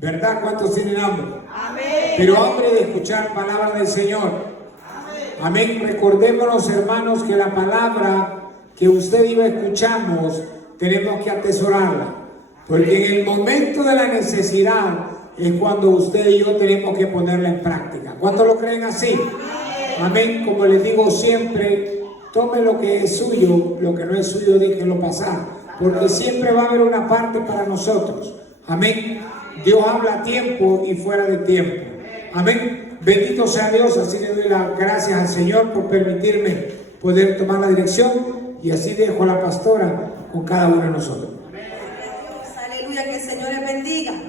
¿Verdad? ¿Cuántos tienen hambre? Amén. Pero hambre de escuchar palabra del Señor. Amén. Recordémonos, hermanos, que la palabra que usted y yo escuchamos tenemos que atesorarla. Porque en el momento de la necesidad es cuando usted y yo tenemos que ponerla en práctica. ¿Cuántos lo creen así? Amén. Como les digo siempre, tome lo que es suyo, lo que no es suyo, déjelo pasar. Porque siempre va a haber una parte para nosotros. Amén. Dios habla a tiempo y fuera de tiempo. Amén. Bendito sea Dios. Así le doy las gracias al Señor por permitirme poder tomar la dirección. Y así dejo a la pastora con cada uno de nosotros. Aleluya, que el Señor les bendiga. Amén.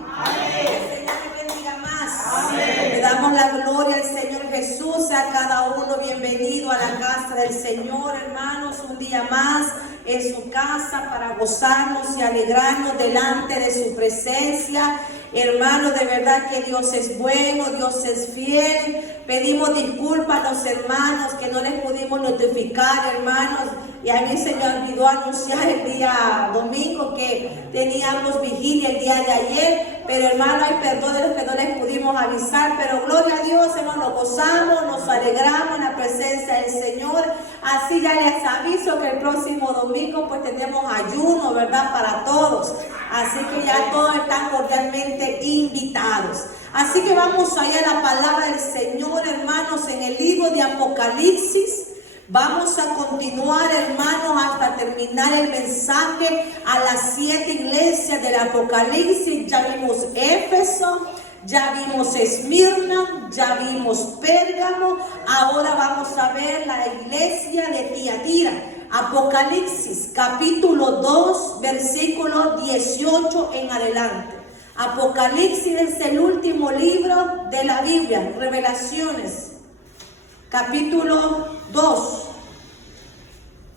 Que el Señor les bendiga más. Amén. Le damos la gloria al Señor Jesús, a cada uno bienvenido a la casa del Señor, hermanos, un día más en su casa para gozarnos y alegrarnos delante de su presencia. Hermanos, de verdad que Dios es bueno, Dios es fiel. Pedimos disculpas a los hermanos que no les pudimos notificar, hermanos. Y a mí se me olvidó anunciar el día domingo que teníamos vigilia el día de ayer. Pero hermano, hay perdón de los que no les pudimos avisar. Pero gloria a Dios, hermano, nos gozamos, nos alegramos en la presencia del Señor. Así ya les aviso que el próximo domingo pues tenemos ayuno, ¿verdad? Para todos. Así que ya todos están cordialmente invitados. Así que vamos allá a la palabra del Señor, hermanos, en el libro de Apocalipsis. Vamos a continuar, hermanos, hasta terminar el mensaje a las 7 iglesias del Apocalipsis. Ya vimos Éfeso, ya vimos Esmirna, ya vimos Pérgamo. Ahora vamos a ver la iglesia de Tiatira. Apocalipsis, capítulo 2, versículo 18 en adelante. Apocalipsis es el último libro de la Biblia, Revelaciones. Capítulo 2,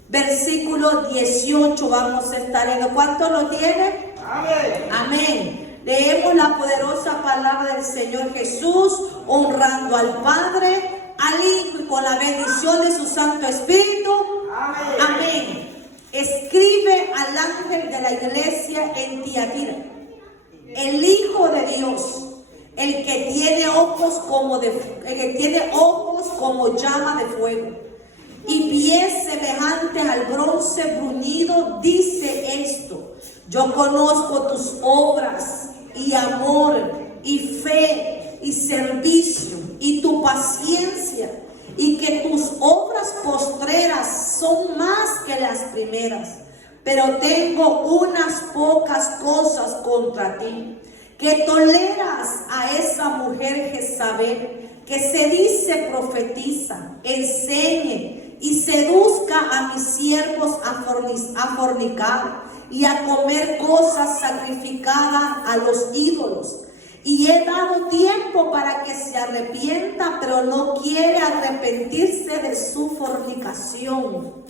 versículo 18 vamos a estar leyendo. ¿Cuánto lo tiene? Amén. Amén. Leemos la poderosa palabra del Señor Jesús, honrando al Padre, al Hijo y con la bendición de su Santo Espíritu. Amén. Amén. Escribe al ángel de la iglesia en Tiatira, el Hijo de Dios, el que tiene ojos como llama de fuego y pies semejantes al bronce bruñido, dice esto: yo conozco tus obras y amor y fe y servicio y tu paciencia, y que tus obras postreras son más que las primeras, pero tengo unas pocas cosas contra ti, que toleras a esa mujer Jezabel, que se dice profetiza, enseñe y seduzca a mis siervos a fornicar y a comer cosas sacrificadas a los ídolos. Y he dado tiempo para que se arrepienta, pero no quiere arrepentirse de su fornicación.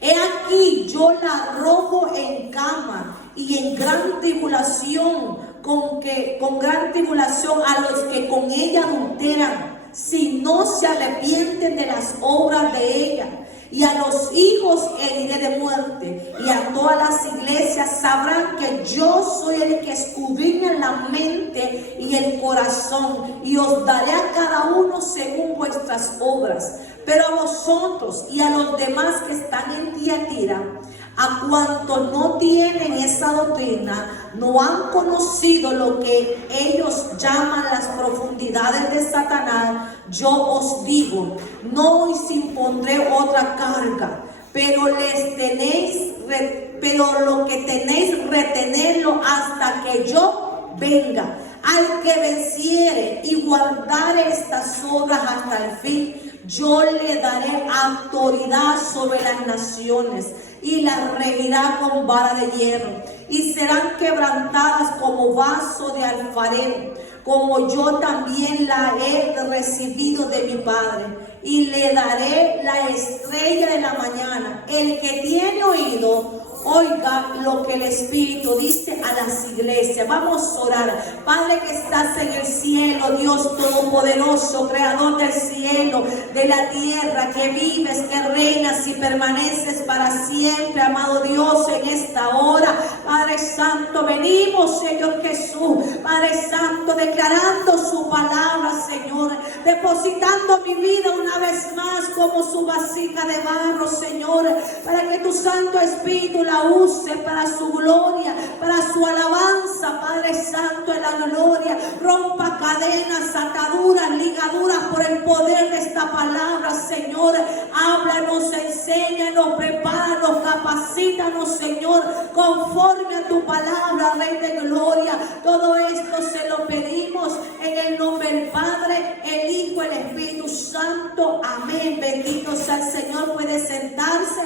He aquí, yo la arrojo en cama y en gran tribulación, con gran tribulación a los que con ella adulteran, si no se arrepienten de las obras de ella. Y a los hijos heriré de muerte, y a todas las iglesias sabrán que yo soy el que escudriña la mente y el corazón, y os daré a cada uno según vuestras obras. Pero a vosotros y a los demás que están en Tiatira, a cuantos no tienen esa doctrina, no han conocido lo que ellos llaman las profundidades de Satanás, yo os digo, no os impondré otra carga, pero lo que tenéis, retenerlo hasta que yo venga. Al que venciere y guardare estas obras hasta el fin, yo le daré autoridad sobre las naciones y las regirá con vara de hierro, y serán quebrantadas como vaso de alfarero, como yo también la he recibido de mi Padre, y le daré la estrella de la mañana. El que tiene oído, oiga lo que el Espíritu dice a las iglesias. Vamos a orar. Padre que estás en el cielo, Dios todopoderoso, creador del cielo, de la tierra, que vives, que reinas y permaneces para siempre, amado Dios, en esta hora. Padre Santo, venimos, Señor Jesús, Padre, Padre Santo, declarando su palabra, Señor, depositando mi vida una vez más como su vasija de barro, Señor, para que tu Santo Espíritu la use para su gloria, para su alabanza, Padre Santo, en la gloria. Rompa cadenas, ataduras, ligaduras por el poder de esta palabra, Señor. Háblanos, enséñanos, prepáranos, capacítanos, Señor, conforme a tu palabra, Rey de gloria. Todo esto se lo pedimos en el nombre del Padre, el Hijo, el Espíritu Santo. Amén. Bendito sea el Señor. Puede sentarse.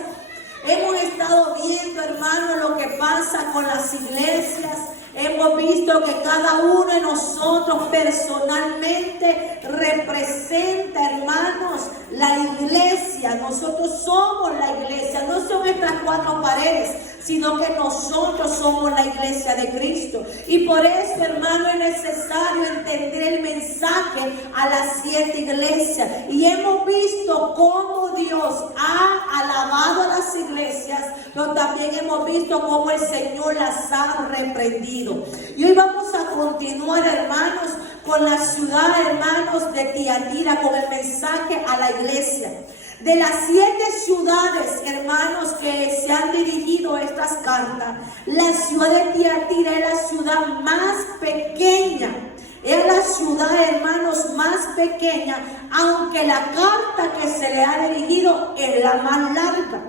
Hemos estado viendo, hermanos, lo que pasa con las iglesias. Hemos visto que cada uno de nosotros personalmente representa, hermanos, la iglesia. Nosotros somos la iglesia, no son estas cuatro paredes, sino que nosotros somos la iglesia de Cristo. Y por eso, hermano, es necesario entender el mensaje a las 7 iglesias. Y hemos visto cómo Dios ha alabado a las iglesias, pero también hemos visto cómo el Señor las ha reprendido. Y hoy vamos a continuar, hermanos, con la ciudad, hermanos, de Tiatira, con el mensaje a la iglesia. De las 7 ciudades, hermanos, que se han dirigido estas cartas, la ciudad de Tiatira es la ciudad más pequeña. Es la ciudad, hermanos, más pequeña, aunque la carta que se le ha dirigido es la más larga.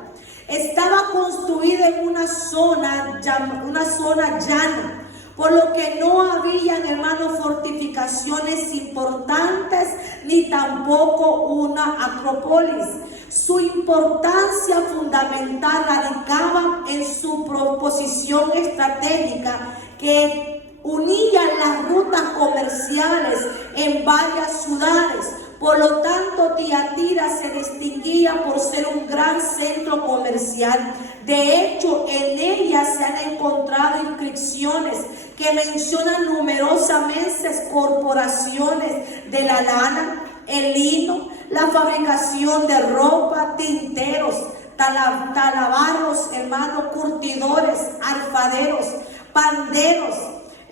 Estaba construida en una zona llana, por lo que no habían, hermanos, fortificaciones importantes, ni tampoco una acrópolis. Su importancia fundamental radicaba en su posición estratégica, que unía las rutas comerciales en varias ciudades. Por lo tanto, Tiatira se distinguía por ser un gran centro comercial. De hecho, en ella se han encontrado inscripciones que mencionan numerosamente corporaciones de la lana, el lino, la fabricación de ropa, tinteros, talabarros, hermanos, curtidores, alfaderos, panderos.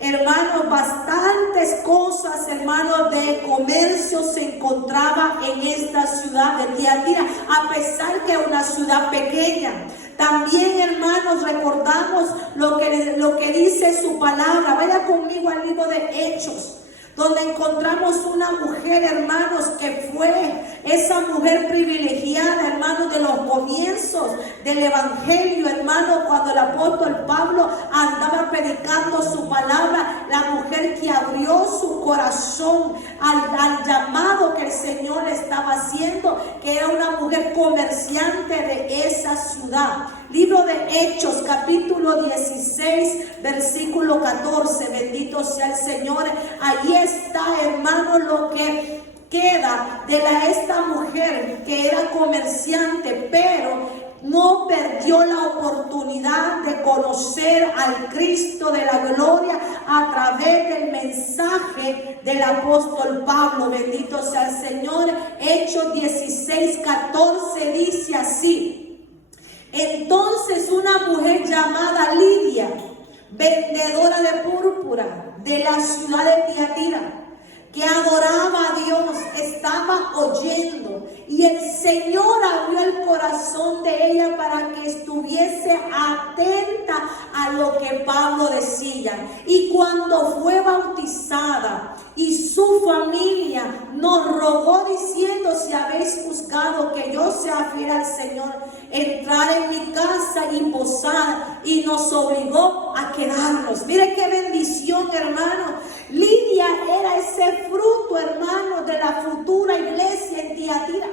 Hermanos, bastantes cosas, hermanos, de comercio se encontraba en esta ciudad de Tiatira, a pesar que es una ciudad pequeña. También, hermanos, recordamos lo que dice su palabra. Vaya conmigo al libro de Hechos, donde encontramos una mujer, hermanos, que fue esa mujer privilegiada, hermanos, de los comienzos del evangelio, hermanos, cuando el apóstol Pablo andaba predicando su palabra, la mujer que abrió su corazón al llamado que el Señor le estaba haciendo, que era una mujer comerciante de esa ciudad. Libro de Hechos, capítulo 16, versículo 14. Bendito sea el Señor. Allí está, hermano, lo que queda de esta mujer que era comerciante, pero no perdió la oportunidad de conocer al Cristo de la gloria a través del mensaje del apóstol Pablo. Bendito sea el Señor. Hechos 16, 14 dice así: entonces una mujer llamada Lidia, vendedora de púrpura de la ciudad de Tiatira, que adoraba a Dios, estaba oyendo, y el Señor abrió el corazón de ella para que estuviese atenta a lo que Pablo decía. Y cuando fue bautizada y su familia nos rogó diciendo: si habéis juzgado que yo sea fiel al Señor, entrar en mi casa y posar, y nos obligó a quedarnos. Mire qué bendición, hermano. Lidia era ese fruto, hermano, de la futura iglesia en Tiatira.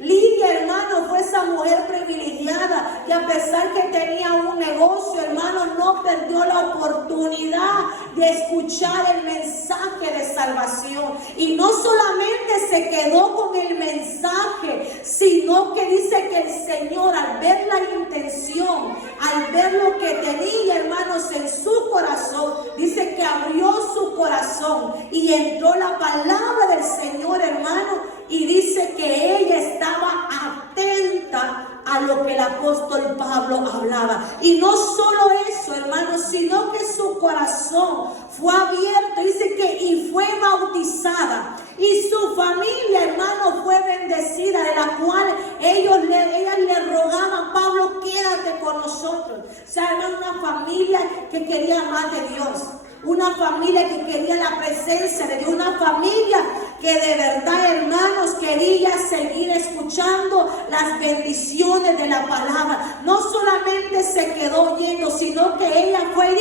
Lidia, hermano, fue esa mujer privilegiada que, a pesar que tenía un negocio, hermano, no perdió la oportunidad de escuchar el mensaje de salvación. Y no solamente se quedó con el mensaje, sino que dice que el Señor, al ver la intención, al ver lo que tenía, hermanos, en su corazón, dice que abrió su corazón y entró la palabra del Señor, hermano. Y dice que ella estaba atenta a lo que el apóstol Pablo hablaba. Y no solo eso, hermanos, sino que su corazón fue abierto, dice que y fue bautizada. Y su familia, hermano, fue bendecida, de la cual ellas le rogaban: Pablo, quédate con nosotros. O sea, era una familia que quería más de Dios, una familia que quería la presencia de Dios, una familia que de verdad, hermanos, quería seguir escuchando las bendiciones de la palabra. No solamente se quedó oyendo, sino que ella fue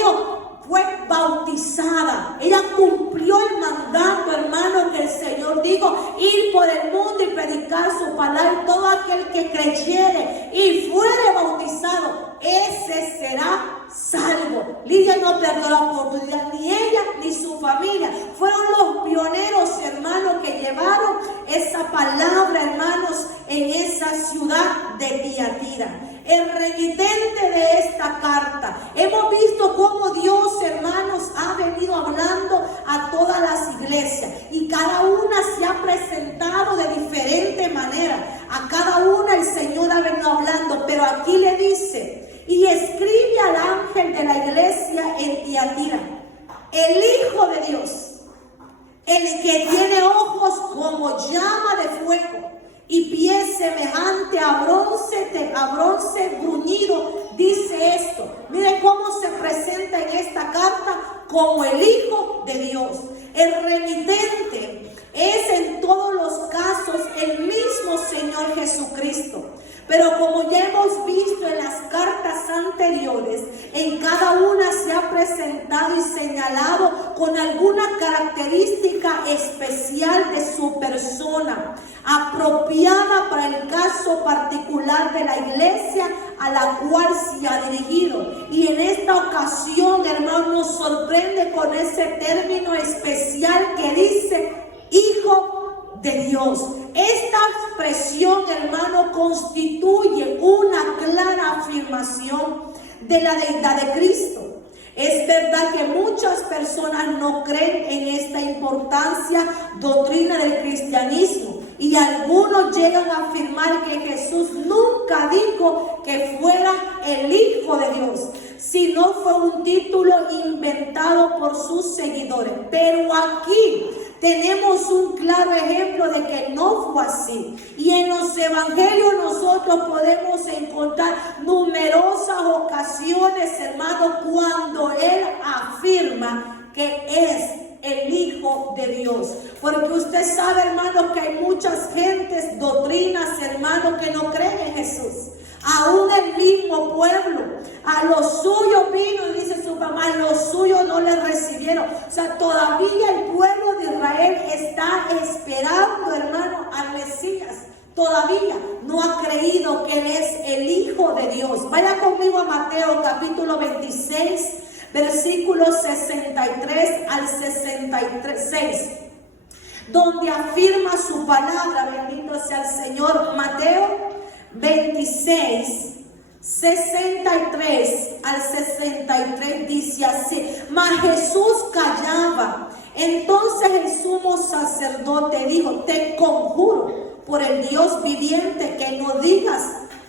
bautizada. Ella cumplió el mandato, hermano, que el Señor dijo: ir por el mundo y predicar su palabra. Y todo aquel que creyere y fuere bautizado, ese será salvo. Lidia no perdió la oportunidad, ni ella ni su familia. Fueron los pioneros, hermanos, que llevaron esa palabra, hermanos, en esa ciudad de Tiatira. El remitente de esta carta, hemos visto cómo Dios, hermanos, ha venido hablando a todas las iglesias, y cada una se ha presentado de diferente manera. A cada una el Señor ha venido hablando, pero aquí le dice: y escribe al ángel de la iglesia en Tiatira, el Hijo de Dios, el que tiene ojos como llama de fuego y pies semejante a bronce bruñido, dice esto. Mire cómo se presenta en esta carta como el Hijo de Dios. El remitente es en todos los casos el mismo Señor Jesucristo. Pero como ya hemos visto en las cartas anteriores, en cada una se ha presentado y señalado con alguna característica especial de su persona, apropiada para el caso particular de la iglesia a la cual se ha dirigido. Y en esta ocasión, hermano, nos sorprende con ese término especial que dice Hijo de Dios. Esta expresión, hermano, constituye una clara afirmación de la deidad de Cristo. Es verdad que muchas personas no creen en esta importancia doctrina del cristianismo, y algunos llegan a afirmar que Jesús nunca dijo que fuera el Hijo de Dios, sino fue un título inventado por sus seguidores. Pero aquí tenemos un claro ejemplo de que no fue así. Y en los evangelios nosotros podemos encontrar numerosas ocasiones, hermanos, cuando Él afirma que es el Hijo de Dios. Porque usted sabe, hermano, que hay muchas gentes, doctrinas, hermano, que no creen en Jesús. Aún el mismo pueblo, a los suyos vino, y dice su mamá, a los suyos no le recibieron. O sea, todavía el pueblo de Israel está esperando, hermano, al Mesías. Todavía no ha creído que Él es el Hijo de Dios. Vaya conmigo a Mateo capítulo 26, versículos 63 al 66, donde afirma su palabra. Bendito sea el Señor. Mateo 26, 63 al 63 dice así: mas Jesús callaba. Entonces el sumo sacerdote dijo: te conjuro por el Dios viviente que no digas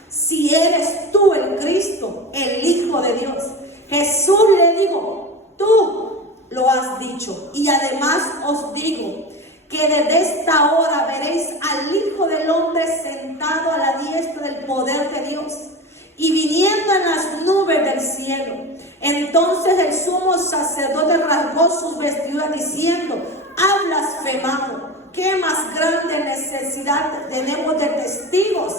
si eres tú el Cristo, el Hijo de Dios. Jesús le dijo: tú lo has dicho, y además os digo que desde esta hora veréis al Hijo del Hombre sentado a la diestra del poder de Dios y viniendo en las nubes del cielo. Entonces el sumo sacerdote rasgó sus vestiduras diciendo: ha blasfemado. ¿Qué más grande necesidad tenemos de testigos?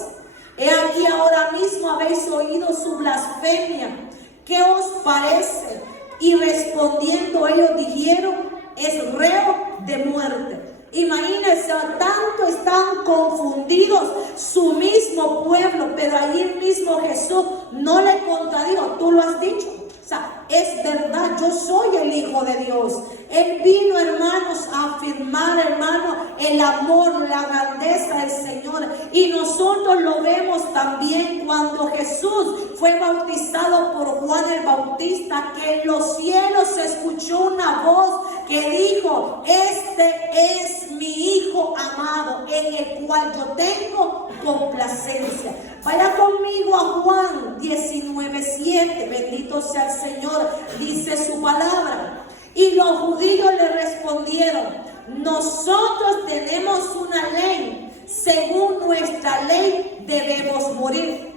He aquí ahora mismo habéis oído su blasfemia. ¿Qué os parece? Y respondiendo ellos dijeron: es reo de muerte. Imagínense, tanto están confundidos su mismo pueblo, pero ahí el mismo Jesús no le contradijo: tú lo has dicho. O sea, es verdad, yo soy el Hijo de Dios. Él vino, hermanos, a afirmar, hermano, el amor, la grandeza del Señor. Y nosotros lo vemos también cuando Jesús fue bautizado por Juan el Bautista, que en los cielos se escuchó una voz que dijo: este es mi Hijo amado, en el cual yo tengo complacencia. Vaya conmigo a Juan 19:7. Bendito sea el Señor. Dice su palabra: Y los judíos le respondieron: nosotros tenemos una ley, según nuestra ley debemos morir.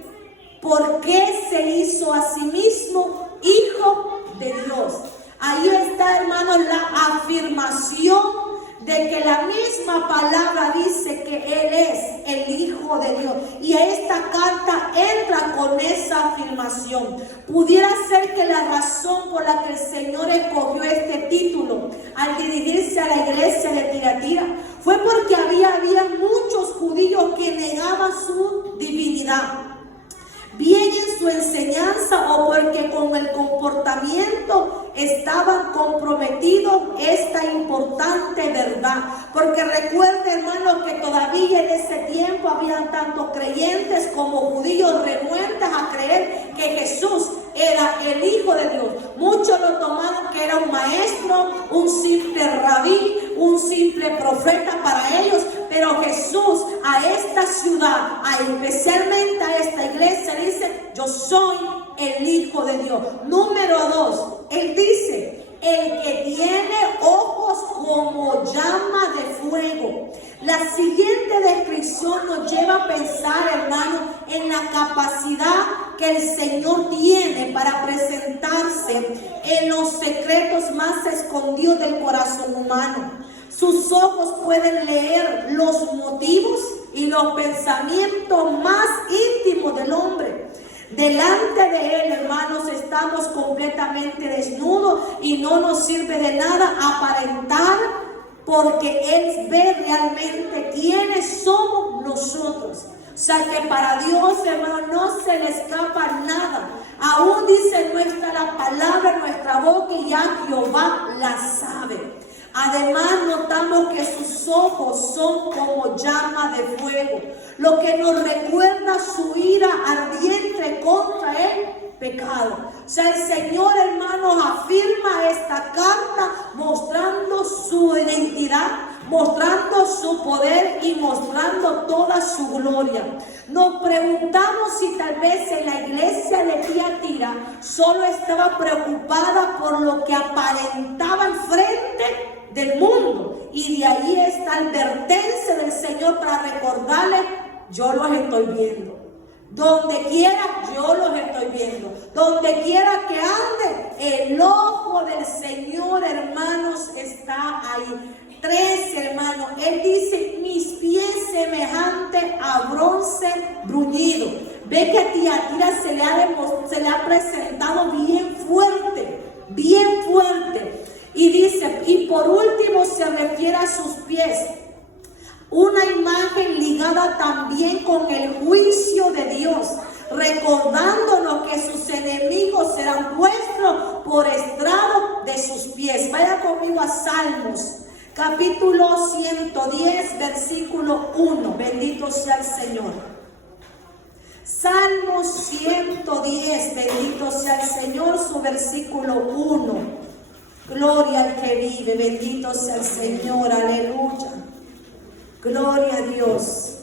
¿Por qué se hizo a sí mismo hijo de Dios? Ahí está, hermanos, la afirmación de que la misma palabra dice que Él es el Hijo de Dios. Y esta carta entra con esa afirmación. Pudiera ser que la razón por la que el Señor escogió este título al dirigirse a la iglesia de Tiatira fue porque había muchos judíos que negaban su divinidad, bien en su enseñanza o porque con el comportamiento estaban comprometidos esta importante verdad. Porque recuerden, hermanos, que todavía en ese tiempo habían tanto creyentes como judíos renuentes a creer que Jesús era el Hijo de Dios. Muchos lo tomaron que era un maestro, un simple rabí, un simple profeta para ellos. Pero Jesús a esta ciudad, especialmente a esta iglesia, dice: yo soy el Hijo de Dios. Número 2, Él dice: el que tiene ojos como llama de fuego. La siguiente descripción nos lleva a pensar, hermano, en la capacidad que el Señor tiene para presentarse en los secretos más escondidos del corazón humano. Sus ojos pueden leer los motivos y los pensamientos más íntimos del hombre. Delante de Él, hermanos, estamos completamente desnudos y no nos sirve de nada aparentar, porque Él ve realmente quiénes somos nosotros. O sea que para Dios, hermano, no se le escapa nada. Aún dice: no está la palabra en nuestra boca y ya Jehová la sabe. Además, notamos que sus ojos son como llama de fuego, lo que nos recuerda su ira ardiente contra el pecado. O sea, el Señor, hermanos, afirma esta carta mostrando su identidad, mostrando su poder y mostrando toda su gloria. Nos preguntamos si tal vez en la iglesia de Tiatira solo estaba preocupada por lo que aparentaba enfrente del mundo, y de ahí está la advertencia del Señor para recordarle: yo los estoy viendo. Donde quiera, yo los estoy viendo. Donde quiera que ande, el ojo del Señor, hermanos, está ahí. 3, hermanos, Él dice: mis pies semejantes a bronce bruñido. Ve que a Tiatira se le ha presentado bien fuerte, bien fuerte. Y dice, y por último se refiere a sus pies, una imagen ligada también con el juicio de Dios, recordándonos que sus enemigos serán puestos por estrado de sus pies. Vaya conmigo a Salmos, capítulo 110, versículo 1. Bendito sea el Señor. Salmos 110, bendito sea el Señor, su versículo 1. Gloria al que vive, bendito sea el Señor, aleluya. Gloria a Dios.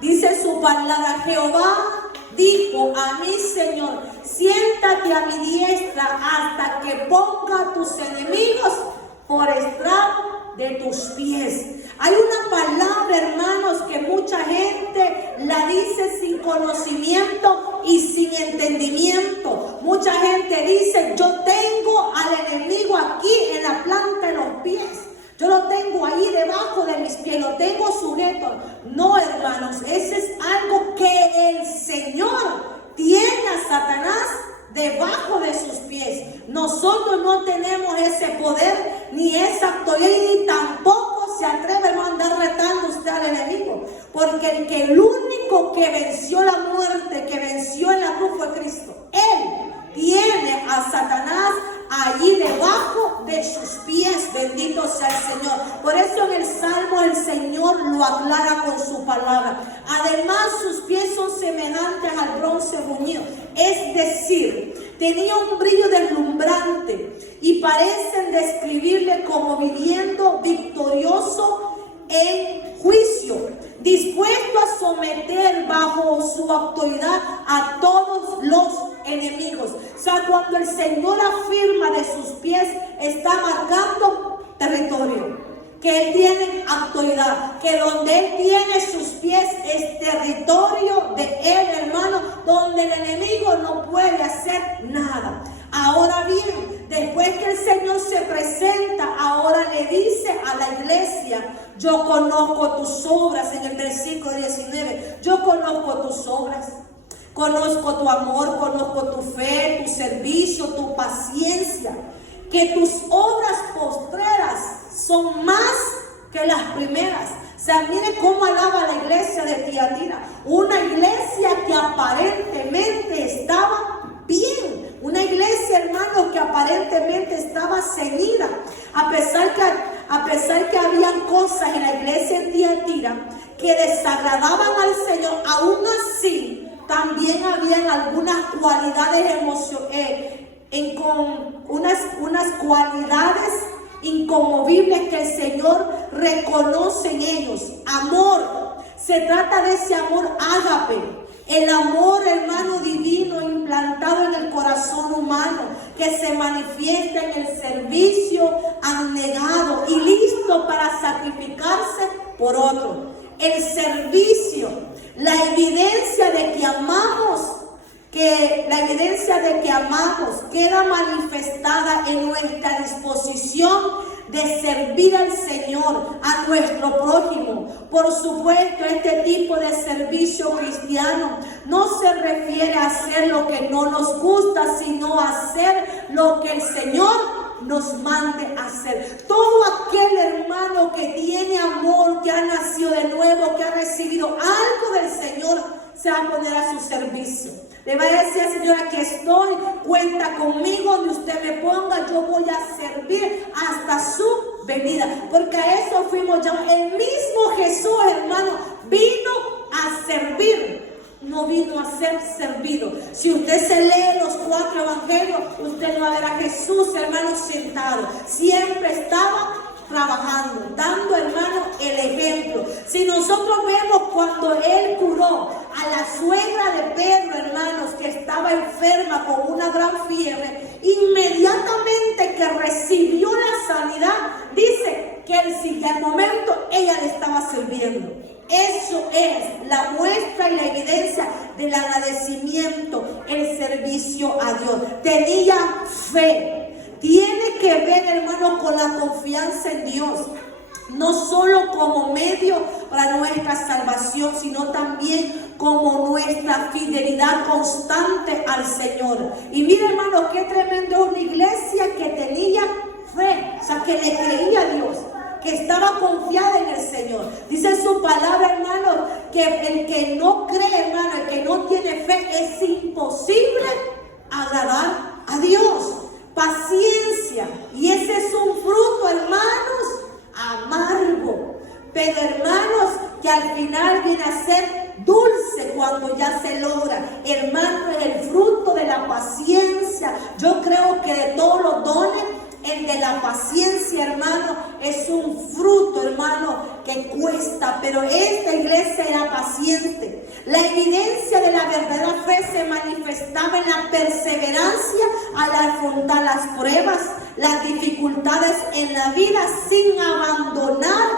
Dice su palabra: Jehová dijo a mi Señor: siéntate a mi diestra hasta que ponga a tus enemigos por estrado de tus pies. Hay una palabra, hermanos, que mucha gente la dice sin conocimiento y sin entendimiento. Mucha gente dice: yo tengo al enemigo aquí en la planta de los pies. Yo lo tengo ahí debajo de mis pies, lo tengo sujeto. No, hermanos, ese es algo que el Señor tiene a Satanás debajo de sus pies. Nosotros no tenemos ese poder ni esa autoridad, ni tampoco se atreve a andar retando usted al enemigo, porque el único que venció la muerte, que venció en la cruz, fue Cristo. Él tiene a Satanás allí debajo de sus pies, bendito sea el Señor. Por eso en el Salmo el Señor lo aclara con su palabra. Además, sus pies son semejantes al bronce bruñido, es decir, tenía un brillo deslumbrante y parecen describirle como viviendo victorioso en juicio, dispuesto a someter bajo su autoridad a todos los enemigos. O sea, cuando el Señor afirma de sus pies, está marcando territorio. Que Él tiene autoridad, que donde Él tiene sus pies es territorio de Él, hermano, donde el enemigo no puede hacer nada. Ahora bien, después que el Señor se presenta, ahora le dice a la iglesia: yo conozco tus obras, en el versículo 19, yo conozco tus obras. Conozco tu amor, conozco tu fe, tu servicio, tu paciencia. Que tus obras postreras son más que las primeras. O sea, mire cómo alaba la iglesia de Tiatira. Una iglesia que aparentemente estaba bien. Una iglesia, hermanos, que aparentemente estaba ceñida. A pesar que habían cosas en la iglesia de Tiatira que desagradaban al Señor, aún así también habían algunas cualidades con unas cualidades inconmovibles que el Señor reconoce en ellos. Amor, se trata de ese amor ágape, el amor, hermano, divino implantado en el corazón humano, que se manifiesta en el servicio abnegado y listo para sacrificarse por otro. El servicio, la evidencia de que amamos queda manifestada en nuestra disposición de servir al Señor, a nuestro prójimo. Por supuesto, este tipo de servicio cristiano no se refiere a hacer lo que no nos gusta, sino a hacer lo que el Señor nos mande a hacer. Todo aquel hermano que tiene amor, que ha nacido de nuevo, que ha recibido algo del Señor, se va a poner a su servicio. Le va a decir: Señor, aquí estoy, cuenta conmigo, donde usted me ponga, yo voy a servir hasta su venida. Porque a eso fuimos ya. El mismo Jesús, hermano, vino a servir. No vino a ser servido. Si usted se lee los 4 evangelios, usted va a ver a Jesús, hermano, sentado. Siempre estaba trabajando, dando, hermano, el ejemplo. Si nosotros vemos cuando Él curó a la suegra de Pedro, hermanos, que estaba enferma con una gran fiebre, inmediatamente que recibió la sanidad, dice que el siguiente momento ella le estaba sirviendo. Eso es la muestra y la evidencia del agradecimiento, el servicio a Dios. Tenía fe. Tiene que ver, hermano, con la confianza en Dios. No solo como medio para nuestra salvación, sino también como nuestra fidelidad constante al Señor. Y mire, hermano, qué tremendo, una iglesia que tenía fe, o sea, que le creía a Dios, que estaba confiada en el Señor. Dice su palabra, hermano, que el que no cree, hermano, el que no tiene fe, es imposible agradar a Dios. Paciencia, y ese es un fruto, hermanos, amargo, pero hermanos, que al final viene a ser dulce cuando ya se logra. Hermano, el fruto de la paciencia. Yo creo que de todos los dones, el de la paciencia, hermano, es un fruto, hermano, que cuesta, pero esta iglesia era paciente. La evidencia de la verdadera fe se manifestaba en la perseverancia al afrontar las pruebas, las dificultades en la vida, sin abandonar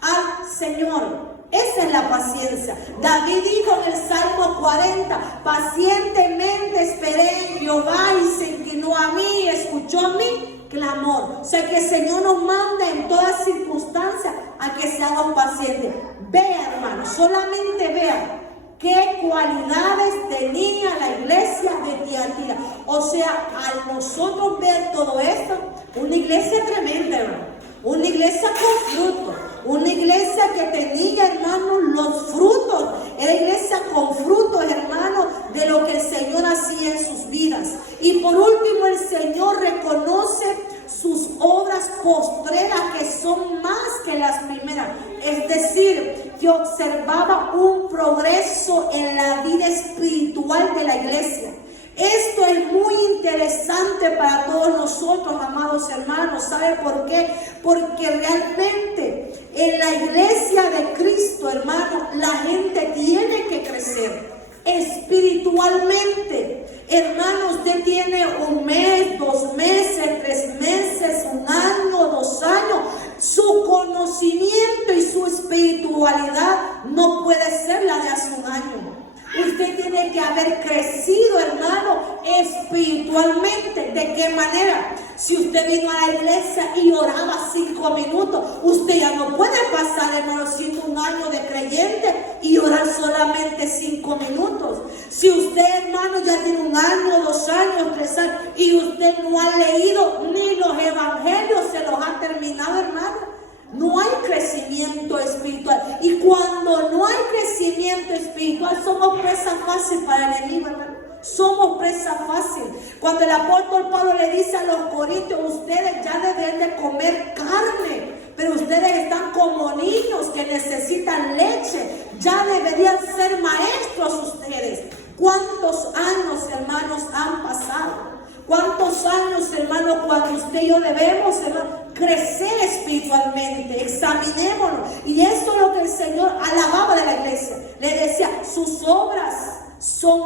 al Señor. Esa es la paciencia. David dijo en el Salmo 40: pacientemente esperé en Jehová y se inclinó a mí, escuchó mi clamor. O sea, que el Señor nos manda en todas circunstancias a que seamos pacientes. Vea, hermano, solamente vea qué cualidades tenía la iglesia de Tiatira. O sea, al nosotros ver todo esto, una iglesia tremenda, hermano, una iglesia con fruto, una iglesia que tenía, hermanos, los frutos. Era iglesia con frutos, hermanos, de lo que el Señor hacía en sus vidas. Y por último, el Señor reconoce sus obras postreras, que son más que las primeras. Es decir, que observaba un progreso en la vida espiritual de la iglesia. Esto es muy interesante para todos nosotros, amados hermanos. ¿Sabe por qué? Porque realmente en la iglesia de Cristo, hermano, la gente tiene que crecer espiritualmente. Hermano, usted tiene 1 mes, 2 meses, 3 meses, 1 año, 2 años. Su conocimiento y su espiritualidad no puede ser la de hace 1 año. Usted tiene que haber crecido, hermano, espiritualmente. ¿De qué manera? Si usted vino a la iglesia y oraba 5 minutos, usted ya no puede pasar, hermano, siendo 1 año de creyente y orar solamente 5 minutos. Si usted, hermano, ya tiene 1 año, 2 años, 3 años y usted no ha leído ni los evangelios, se los ha terminado, hermano. No hay crecimiento espiritual. Y cuando no hay crecimiento espiritual, somos presa fácil para el enemigo, hermano. Somos presa fácil. Cuando el apóstol Pablo le dice a los corintios, ustedes ya deben de comer carne, pero ustedes están como niños que necesitan leche. Ya deberían ser maestros ustedes. ¿Cuántos años, hermanos, han pasado? ¿Cuántos años, hermano, cuando usted y yo debemos, hermano, crecer espiritualmente? Examinémonos. Y esto es lo que el Señor alababa de la iglesia. Le decía, sus obras son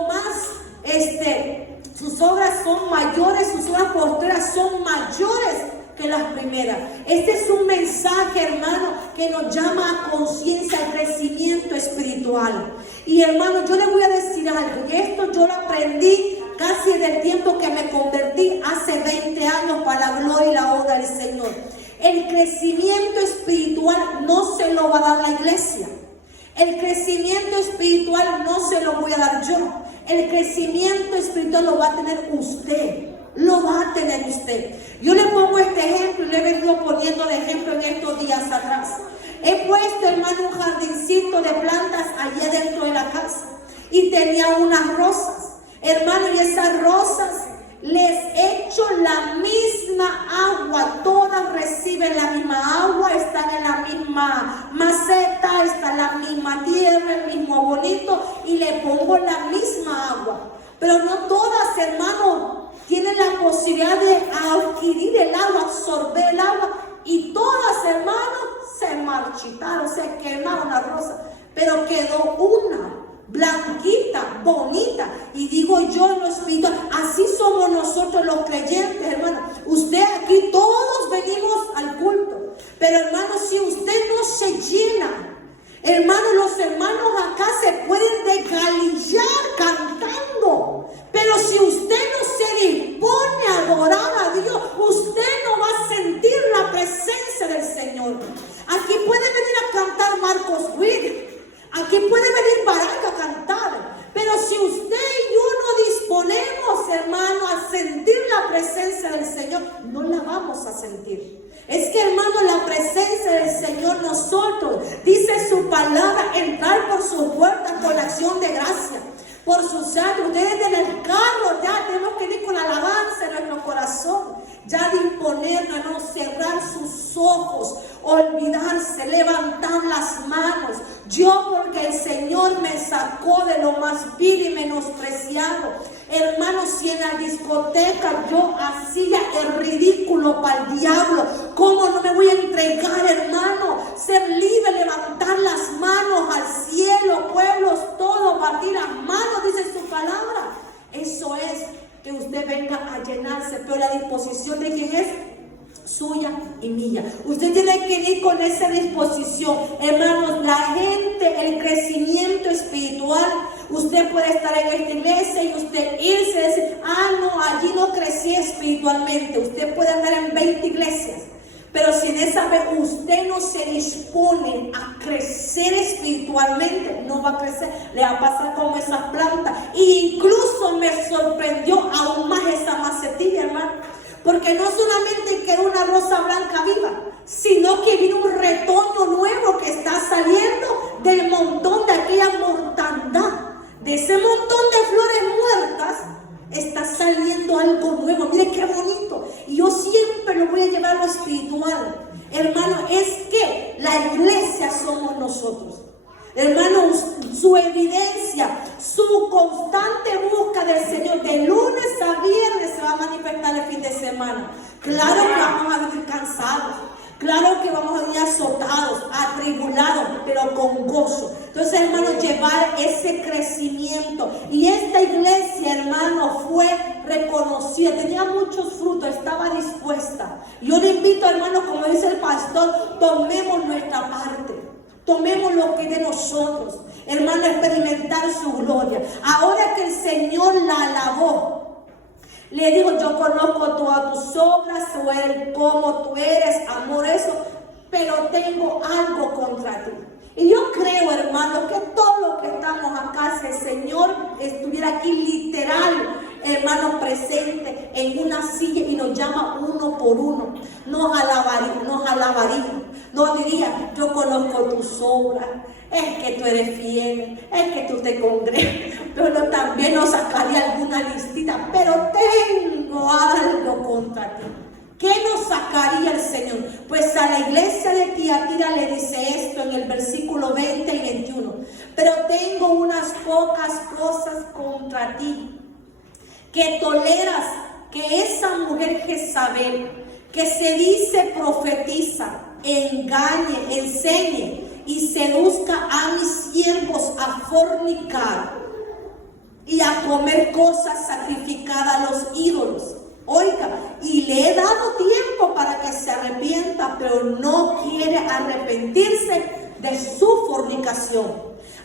sus obras son mayores, sus obras postreras son mayores que las primeras. Este es un mensaje, hermano, que nos llama a conciencia, al crecimiento espiritual. Y hermano, yo le voy a decir algo, y esto yo lo aprendí casi en el tiempo que me convertí, hace 20 años, para la gloria y la honra del Señor. El crecimiento espiritual no se lo va a dar la iglesia. El crecimiento espiritual no se lo voy a dar yo. El crecimiento espiritual lo va a tener usted. Lo va a tener usted. Yo le pongo este ejemplo y le he venido poniendo de ejemplo en estos días atrás. He puesto, hermano, un jardincito de plantas allá dentro de la casa. Y tenía unas rosas. Hermano, y esas rosas les echo la misma agua. Todas reciben la misma agua, están en la misma maceta, está en la misma tierra, el mismo bonito, y le pongo la misma agua. Pero no todas, hermano, tienen la posibilidad de adquirir el agua, absorber el agua, y todas, hermano, se marchitaron, se quemaron las rosas, pero quedó una blanquita, bonita. Y digo yo en lo espiritual, así somos nosotros los creyentes, hermano. Usted aquí, todos venimos al culto, pero hermano, si usted no se llena, hermano, los hermanos acá se pueden desgalillar cantando, pero si usted no se dispone a adorar a Dios, usted no va a sentir la presencia del Señor. Aquí puede venir a cantar Marcos Witt, aquí puede venir Barack a cantar, pero si usted y yo no disponemos, hermano, a sentir la presencia del Señor, no la vamos a sentir. Es que, hermano, la presencia del Señor, nosotros, dice su palabra, entrar por sus puertas con la acción de gracia, por sus santos. Ustedes en el carro ya tenemos que ir con alabanza en nuestro corazón, ya disponer a no cerrar sus ojos, olvidarse, levantar las manos. Yo, porque el Señor me sacó de lo más vil y menospreciado. Hermano, si en la discoteca yo hacía el ridículo para el diablo, ¿cómo no me voy a entregar, hermano? Ser libre, levantar las manos al cielo, pueblos, todos, batir las manos, dice su palabra. Eso es que usted venga a llenarse, pero la disposición de quién es suya y mía. Usted tiene que ir con esa disposición, hermanos. La gente, el crecimiento espiritual, usted puede estar en esta iglesia y usted irse y decir, no, allí no crecí espiritualmente. Usted puede andar en 20 iglesias, pero si en esa vez usted no se dispone a crecer espiritualmente, no va a crecer. Le va a pasar como esas plantas. E incluso me sorprendió aún más esa macetilla, hermano, porque no solamente que era una rosa blanca viva, sino que vino un retoño nuevo que está saliendo del montón de aquella mortandad, de ese montón de flores muertas. Está saliendo algo nuevo. Mire qué bonito. Y yo siempre lo voy a llevar a lo espiritual, hermano. Es que la iglesia somos nosotros, hermano. Su evidencia, su constante busca del Señor, de lunes a viernes se va a manifestar el fin de semana. Claro que vamos a vivir cansados, claro que vamos a venir azotados, atribulados, pero con gozo. Entonces, hermano, llevar ese crecimiento. Y esta iglesia, hermano, fue fue reconocida, tenía muchos frutos, estaba dispuesta. Yo le invito, hermano, como dice el pastor, tomemos nuestra parte, tomemos lo que es de nosotros, hermano, experimentar su gloria. Ahora que el Señor la alabó, le dijo: yo conozco todas tus obras, cómo tú eres, amor, eso, pero tengo algo contra ti. Y yo creo, hermano, que todos los que estamos acá, si el Señor estuviera aquí literal, hermano, presente en una silla y nos llama uno por uno, nos alabaría, nos diría: yo conozco tus obras, es que tú eres fiel, es que tú te congregas, pero también nos sacaría alguna listita, pero tengo algo contra ti. ¿Qué nos sacaría el Señor? Pues a la iglesia de Tiatira le dice esto en el versículo 20 y 21. Pero tengo unas pocas cosas contra ti, que toleras que esa mujer Jezabel, que se dice profetiza, engañe, enseñe y seduzca a mis siervos a fornicar y a comer cosas sacrificadas a los ídolos. Oiga, y le he dado tiempo para que se arrepienta, pero no quiere arrepentirse de su fornicación.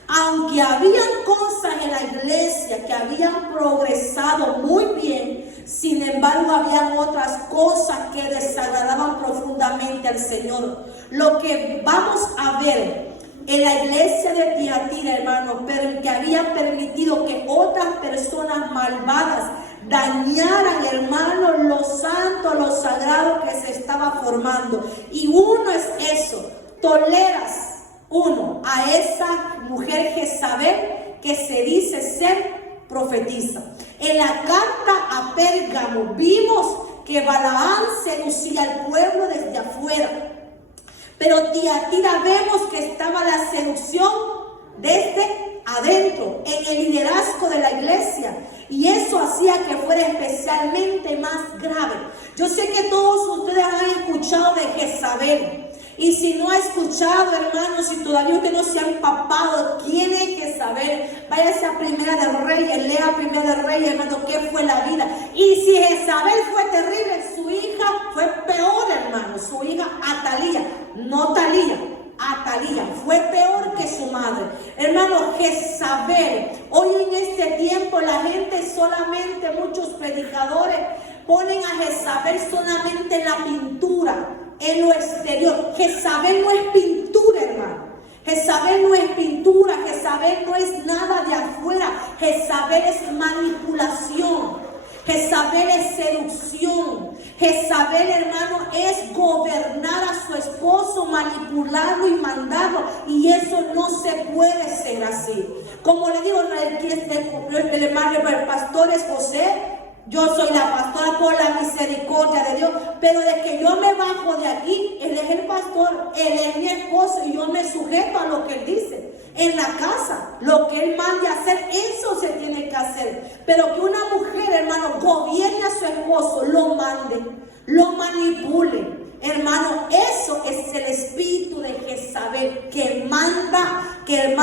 Aunque habían cosas en la iglesia que habían progresado muy bien, sin embargo habían otras cosas que desagradaban profundamente al Señor. Lo que vamos a ver en la iglesia de Tiatira, hermanos, que había permitido que otras personas malvadas dañaran, hermanos, lo santo, lo sagrado que se estaba formando. Y uno es eso: toleras, uno, a esa mujer Jezabel que se dice ser profetiza. En la carta a Pérgamo vimos que Balaam seducía al pueblo desde afuera, pero Tiatira vemos que estaba la seducción desde adentro, en el liderazgo de la iglesia, y eso hacía que fuera especialmente más grave. Yo sé que todos ustedes han escuchado de Jezabel, y si no ha escuchado, hermanos, si todavía usted no se ha empapado, tiene que saber. Váyase a Primera de Reyes, lea Primera de Reyes, hermano, qué fue la vida. Y si Jezabel fue terrible, su hija fue peor, hermano. Su hija Atalía, no Talía, Atalía, fue peor que su madre. Hermano, Jezabel, hoy en este tiempo la gente solamente, muchos predicadores ponen a Jezabel solamente en la pintura, en lo exterior. Jezabel no es pintura, hermano. Jezabel no es pintura, Jezabel no es nada de afuera. Jezabel es manipulación, Jezabel es seducción, Jezabel, hermano, es gobernar a su esposo, manipularlo y mandarlo, y eso no se puede ser así. Como le digo, el pastor es José. Yo soy la pastora por la misericordia de Dios, pero de que yo me bajo de aquí, él es el pastor, él es mi esposo y yo me sujeto a lo que él dice. En la casa, lo que él mande a hacer, eso se tiene que hacer. Pero que una mujer, hermano, gobierne a su esposo, lo mande, lo manipule. Hermano, eso es el espíritu de Jezabel, que manda, que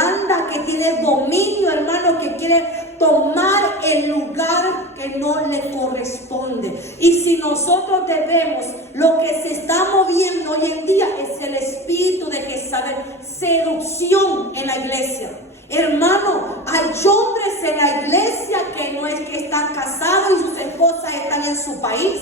tiene dominio, hermano, que quiere tomar el lugar que no le corresponde. Y si nosotros debemos, lo que se está moviendo hoy en día es el espíritu de Jezabel, seducción en la iglesia. Hermano, hay hombres en la iglesia que no es que están casados y sus esposas están en su país.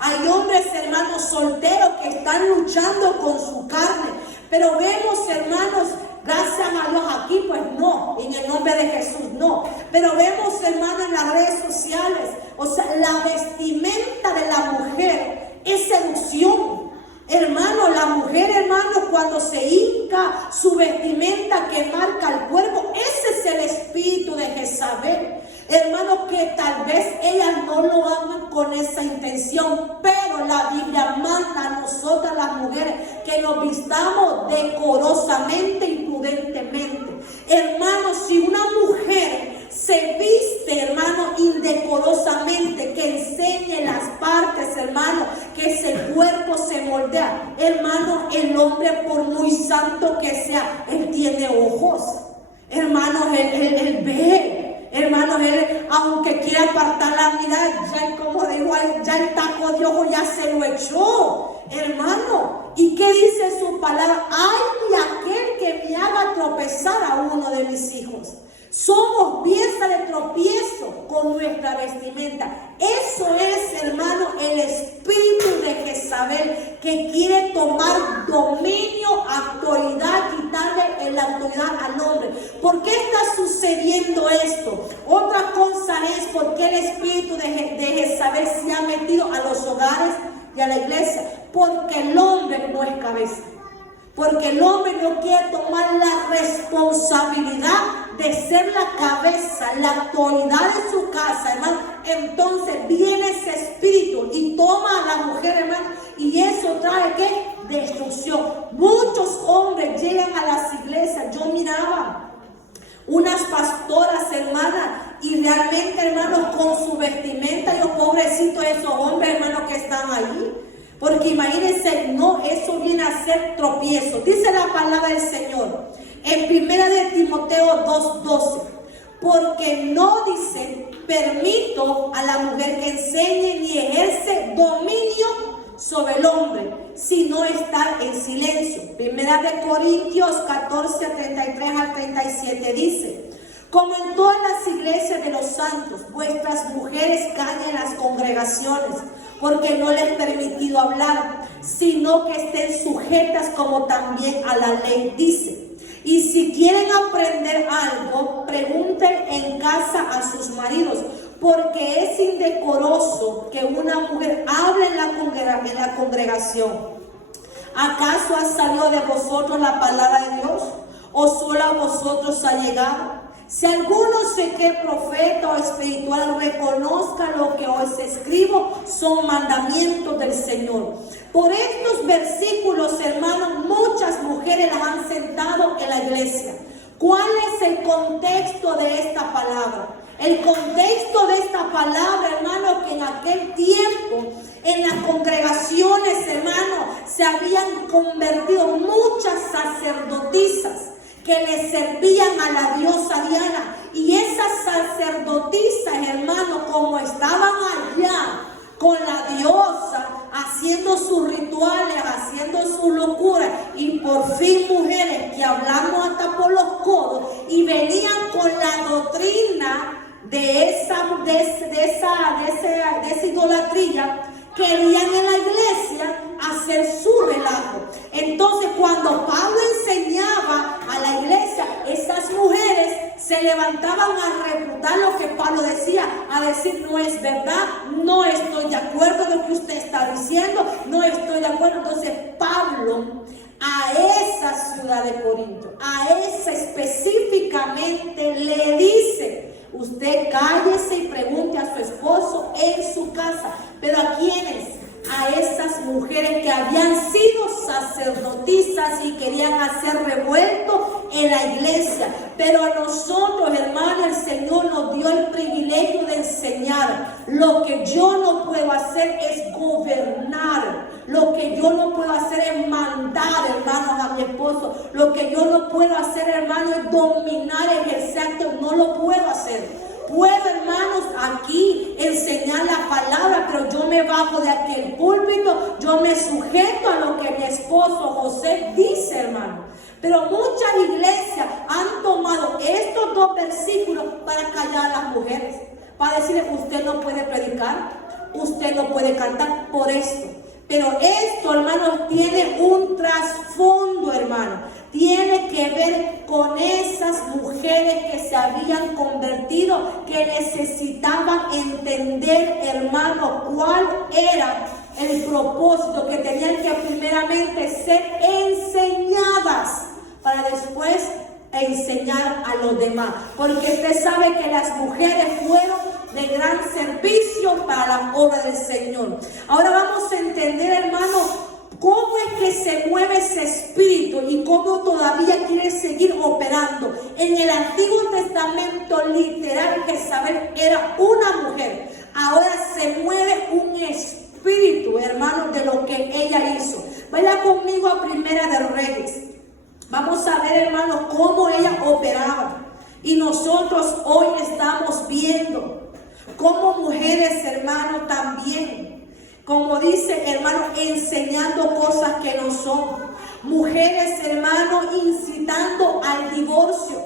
Hay hombres, hermanos, solteros que están luchando con su carne. Pero vemos, hermanos, gracias a Dios aquí, pues no, en el nombre de Jesús no. Pero vemos, hermanos, en las redes sociales, o sea, la vestimenta de la mujer es seducción. Hermano, la mujer, hermano, cuando se hinca, su vestimenta que marca el cuerpo, ese es el espíritu de Jezabel. Hermano, que tal vez ellas no lo hagan con esa intención, pero la Biblia manda a nosotras las mujeres que nos vistamos decorosamente y prudentemente. Hermano, si una mujer se viste, hermano, indecorosamente, que enseñe las partes, hermano, que ese cuerpo se moldea, hermano, el hombre, por muy santo que sea, él tiene ojos, hermano, él ve. Hermanos, él, aunque quiera apartar la mirada, ya como digo, ya el taco de ojo ya se lo echó, hermano. ¿Y qué dice su palabra? Ay de aquel que me haga tropezar a uno de mis hijos. Somos pieza de tropiezo con nuestra vestimenta. Eso es, hermano, el espíritu de Jezabel, que quiere tomar dominio, autoridad, quitarle la autoridad al hombre. ¿Por qué está sucediendo esto? Otra cosa es por qué el espíritu de Jezabel se ha metido a los hogares y a la iglesia. Porque el hombre no es cabeza. Porque el hombre no quiere tomar la responsabilidad de ser la cabeza, la autoridad de su casa, hermano. Entonces viene ese espíritu y toma a la mujer, hermano, y eso trae ¿qué? Destrucción. Muchos hombres llegan a las iglesias. Yo miraba unas pastoras, hermanas, y realmente, hermanos, con su vestimenta, yo pobrecitos esos hombres, hermanos, que están ahí. Porque imagínense, no, eso viene a ser tropiezo. Dice la palabra del Señor en 1 de Timoteo 2:12. Porque no dice, permito a la mujer que enseñe ni ejerce dominio sobre el hombre, sino estar en silencio. 1 de Corintios 14, 33 al 37 dice: como en todas las iglesias de los santos, vuestras mujeres callen en las congregaciones, porque no les he permitido hablar, sino que estén sujetas como también a la ley dice. Y si quieren aprender algo, pregunten en casa a sus maridos, porque es indecoroso que una mujer hable en la congregación. ¿Acaso ha salido de vosotros la palabra de Dios? ¿O solo a vosotros ha llegado? Si alguno se cree profeta o espiritual, reconozca lo que os escribo, son mandamientos del Señor. Por estos versículos, hermanos, muchas mujeres las han sentado en la iglesia. ¿Cuál es el contexto de esta palabra? El contexto de esta palabra, hermano, que en aquel tiempo, en las congregaciones, hermano, se habían convertido muchas sacerdotisas que le servían a la diosa Diana. Y esas sacerdotisas, hermano, como estaban allá con la diosa, haciendo sus rituales, haciendo sus locuras, y por fin mujeres que hablamos hasta por los codos, y venían con la doctrina de esa idolatría, querían en la iglesia hacer su relajo. Entonces, cuando Pablo enseñaba a la iglesia, esas mujeres se levantaban a refutar lo que Pablo decía, a decir: no es verdad, no estoy de acuerdo con lo que usted está diciendo, no estoy de acuerdo. Entonces Pablo a esa ciudad de Corinto, a esa específicamente, le dice: usted cállese y pregunte a su esposo en su casa. Pero ¿a quiénes? A esas mujeres que habían sido sacerdotisas y querían hacer revuelto en la iglesia. Pero a nosotros, hermanos, el Señor nos dio el privilegio de enseñar. Lo que yo no puedo hacer es gobernar. Lo que yo no puedo hacer es mandar, hermanos, a mi esposo. Lo que yo no puedo hacer, hermanos, es dominar, ejercer. No lo puedo hacer. Puedo, hermanos, aquí enseñar la palabra, pero yo me bajo de aquel púlpito, yo me sujeto a lo que mi esposo José dice, hermano. Pero muchas iglesias han tomado estos dos versículos para callar a las mujeres, para decirles: usted no puede predicar, usted no puede cantar por esto. Pero esto, hermanos, tiene un trasfondo, hermano. Tiene que ver con esas mujeres que se habían convertido, que necesitaban entender, hermano, cuál era el propósito, que tenían que primeramente ser enseñadas para después enseñar a los demás. Porque usted sabe que las mujeres fueron de gran servicio para la obra del Señor. Ahora vamos a entender, hermano, cómo es que se mueve ese espíritu y cómo todavía quiere seguir operando. En el Antiguo Testamento, literal, Jezabel era una mujer. Ahora se mueve un espíritu, hermano, de lo que ella hizo. Vaya conmigo a Primera de Reyes. Vamos a ver, hermanos, cómo ella operaba. Y nosotros hoy estamos viendo como mujeres, hermano, también, como dice, hermano, enseñando cosas que no son. Mujeres, hermano, incitando al divorcio,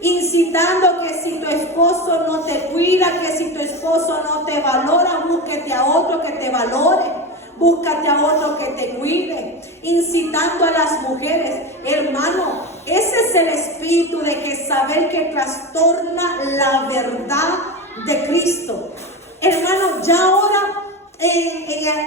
incitando que si tu esposo no te cuida, que si tu esposo no te valora, búsquete a otro que te valore, búscate a otro que te cuide, incitando a las mujeres. Hermano, ese es el espíritu de Jezabel que trastorna la verdad de Cristo. Hermano, ya ahora,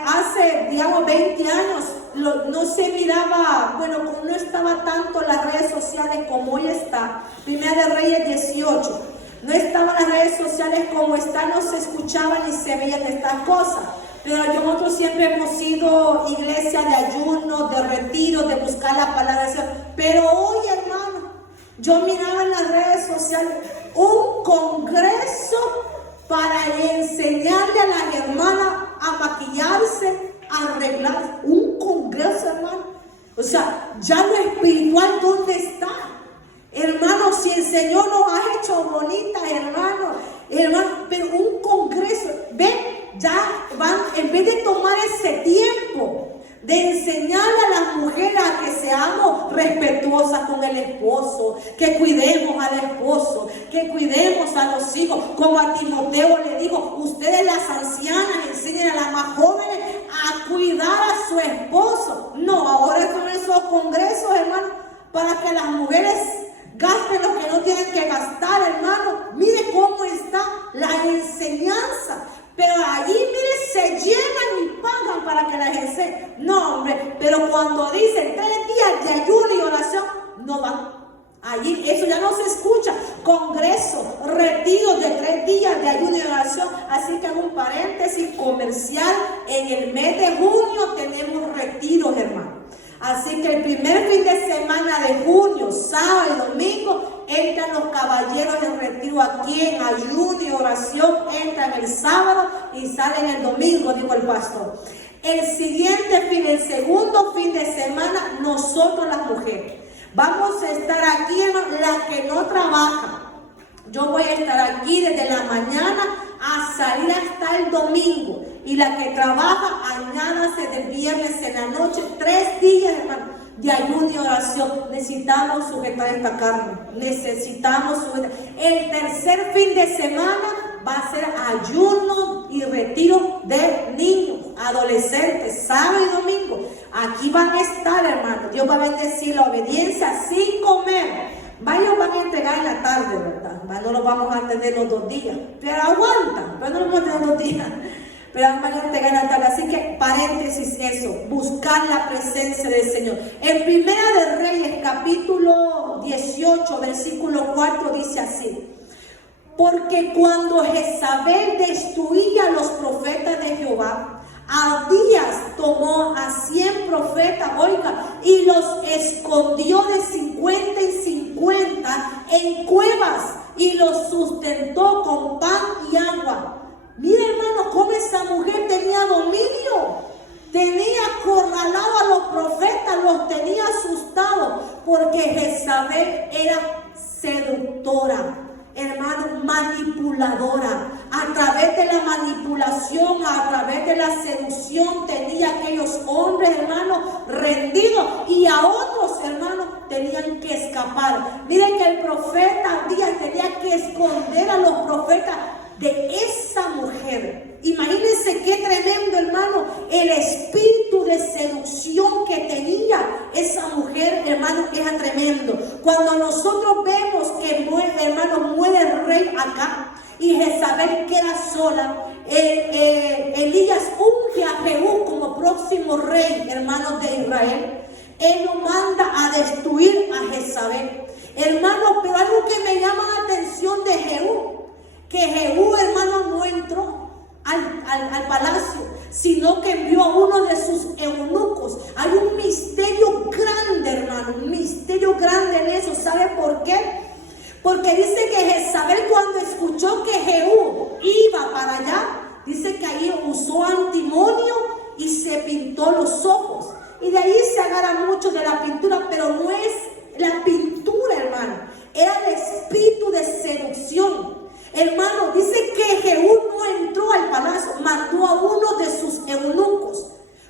hace, digamos, 20 años, no se miraba, bueno, no estaba tanto en las redes sociales como hoy está. Primera de Reyes 18, no estaban las redes sociales como están, no se escuchaban ni se veían estas cosas. Pero nosotros siempre hemos sido iglesia de ayuno, de retiro, de buscar la palabra de Dios. Pero hoy, hermano, yo miraba en las redes sociales un congreso para enseñarle a las hermanas a maquillarse, a arreglarse. Un congreso, hermano. O sea, ya lo espiritual, ¿dónde está? Hermano, si el Señor nos ha hecho bonitas, hermano, pero un congreso, ven, ya van, en vez de tomar ese tiempo de enseñarle a las mujeres a que seamos respetuosas con el esposo, que cuidemos al esposo, que cuidemos a los hijos, como a Timoteo le dijo, ustedes las ancianas enseñen a las más jóvenes a cuidar a su esposo. No, ahora son esos congresos, hermano, para que las mujeres gasten lo que no tienen que gastar, hermano. Mire cómo está la enseñanza. Pero allí, mire, se llenan y pagan para que las enseñen. No, hombre, pero cuando dicen 3 días de ayuno y oración, no van. Allí, eso ya no se escucha. Congresos, retiros de 3 días de ayuno y oración. Así que hago un paréntesis comercial. En el mes de junio tenemos retiros, hermano. Así que el primer fin de semana de junio, sábado y domingo, entran los caballeros en retiro aquí en ayuno y oración. Entran el sábado y salen el domingo, dijo el pastor. El siguiente fin, el segundo fin de semana, nosotros las mujeres vamos a estar aquí, la que no trabaja. Yo voy a estar aquí desde la mañana a salir hasta el domingo. Y la que trabaja, añádase del viernes en la noche, 3 días, hermano, de ayuno y oración. Necesitamos sujetar esta carne. Necesitamos sujetar. El tercer fin de semana va a ser ayuno y retiro de niños, adolescentes, sábado y domingo. Aquí van a estar, hermano. Dios va a bendecir la obediencia sin comer. Varios van a entregar en la tarde, ¿verdad? No los vamos a tener los 2 días. Pero aguantan, pero no los vamos a tener los 2 días. Pero van a entregar en la tarde. Así que, paréntesis, eso. Buscar la presencia del Señor. En Primera de Reyes, capítulo 18, versículo 4, dice así. Porque cuando Jezabel destruía a los profetas de Jehová, Abdías tomó a 100 profetas, oiga, y los escondió de 50 en 50 en cuevas y los sustentó con pan y agua. Mira, hermano, cómo esa mujer tenía dominio. Tenía acorralado a los profetas, los tenía asustados, porque Jezabel era seductora, hermano, manipuladora. A través de la manipulación, a través de la seducción, tenía a aquellos hombres, hermanos, rendidos, y a otros, hermanos, tenían que escapar. Miren que el profeta Abdías tenía que esconder a los profetas de esa mujer. Imagínense qué tremendo, hermano, el espíritu de seducción que tenía esa mujer, hermano, era tremendo. Cuando nosotros vemos que muere, hermano, muere el rey acá y Jezabel queda sola, Elías unge a Jehú como próximo rey, hermanos de Israel. Él lo manda a destruir a Jezabel, hermano. Pero algo que me llama la atención de Jehú, que Jehú, hermano, no entró al palacio, sino que envió a uno de sus eunucos. Hay un misterio grande, hermano, un misterio grande en eso. ¿Sabe por qué? Porque dice que Jezabel, cuando escuchó que Jehú iba para allá, dice que ahí usó antimonio y se pintó los ojos. Y de ahí se agarra mucho de la pintura, pero no es la pintura, hermano. Era el espíritu de Hermano, dice que Jehú no entró al palacio, mandó a uno de sus eunucos.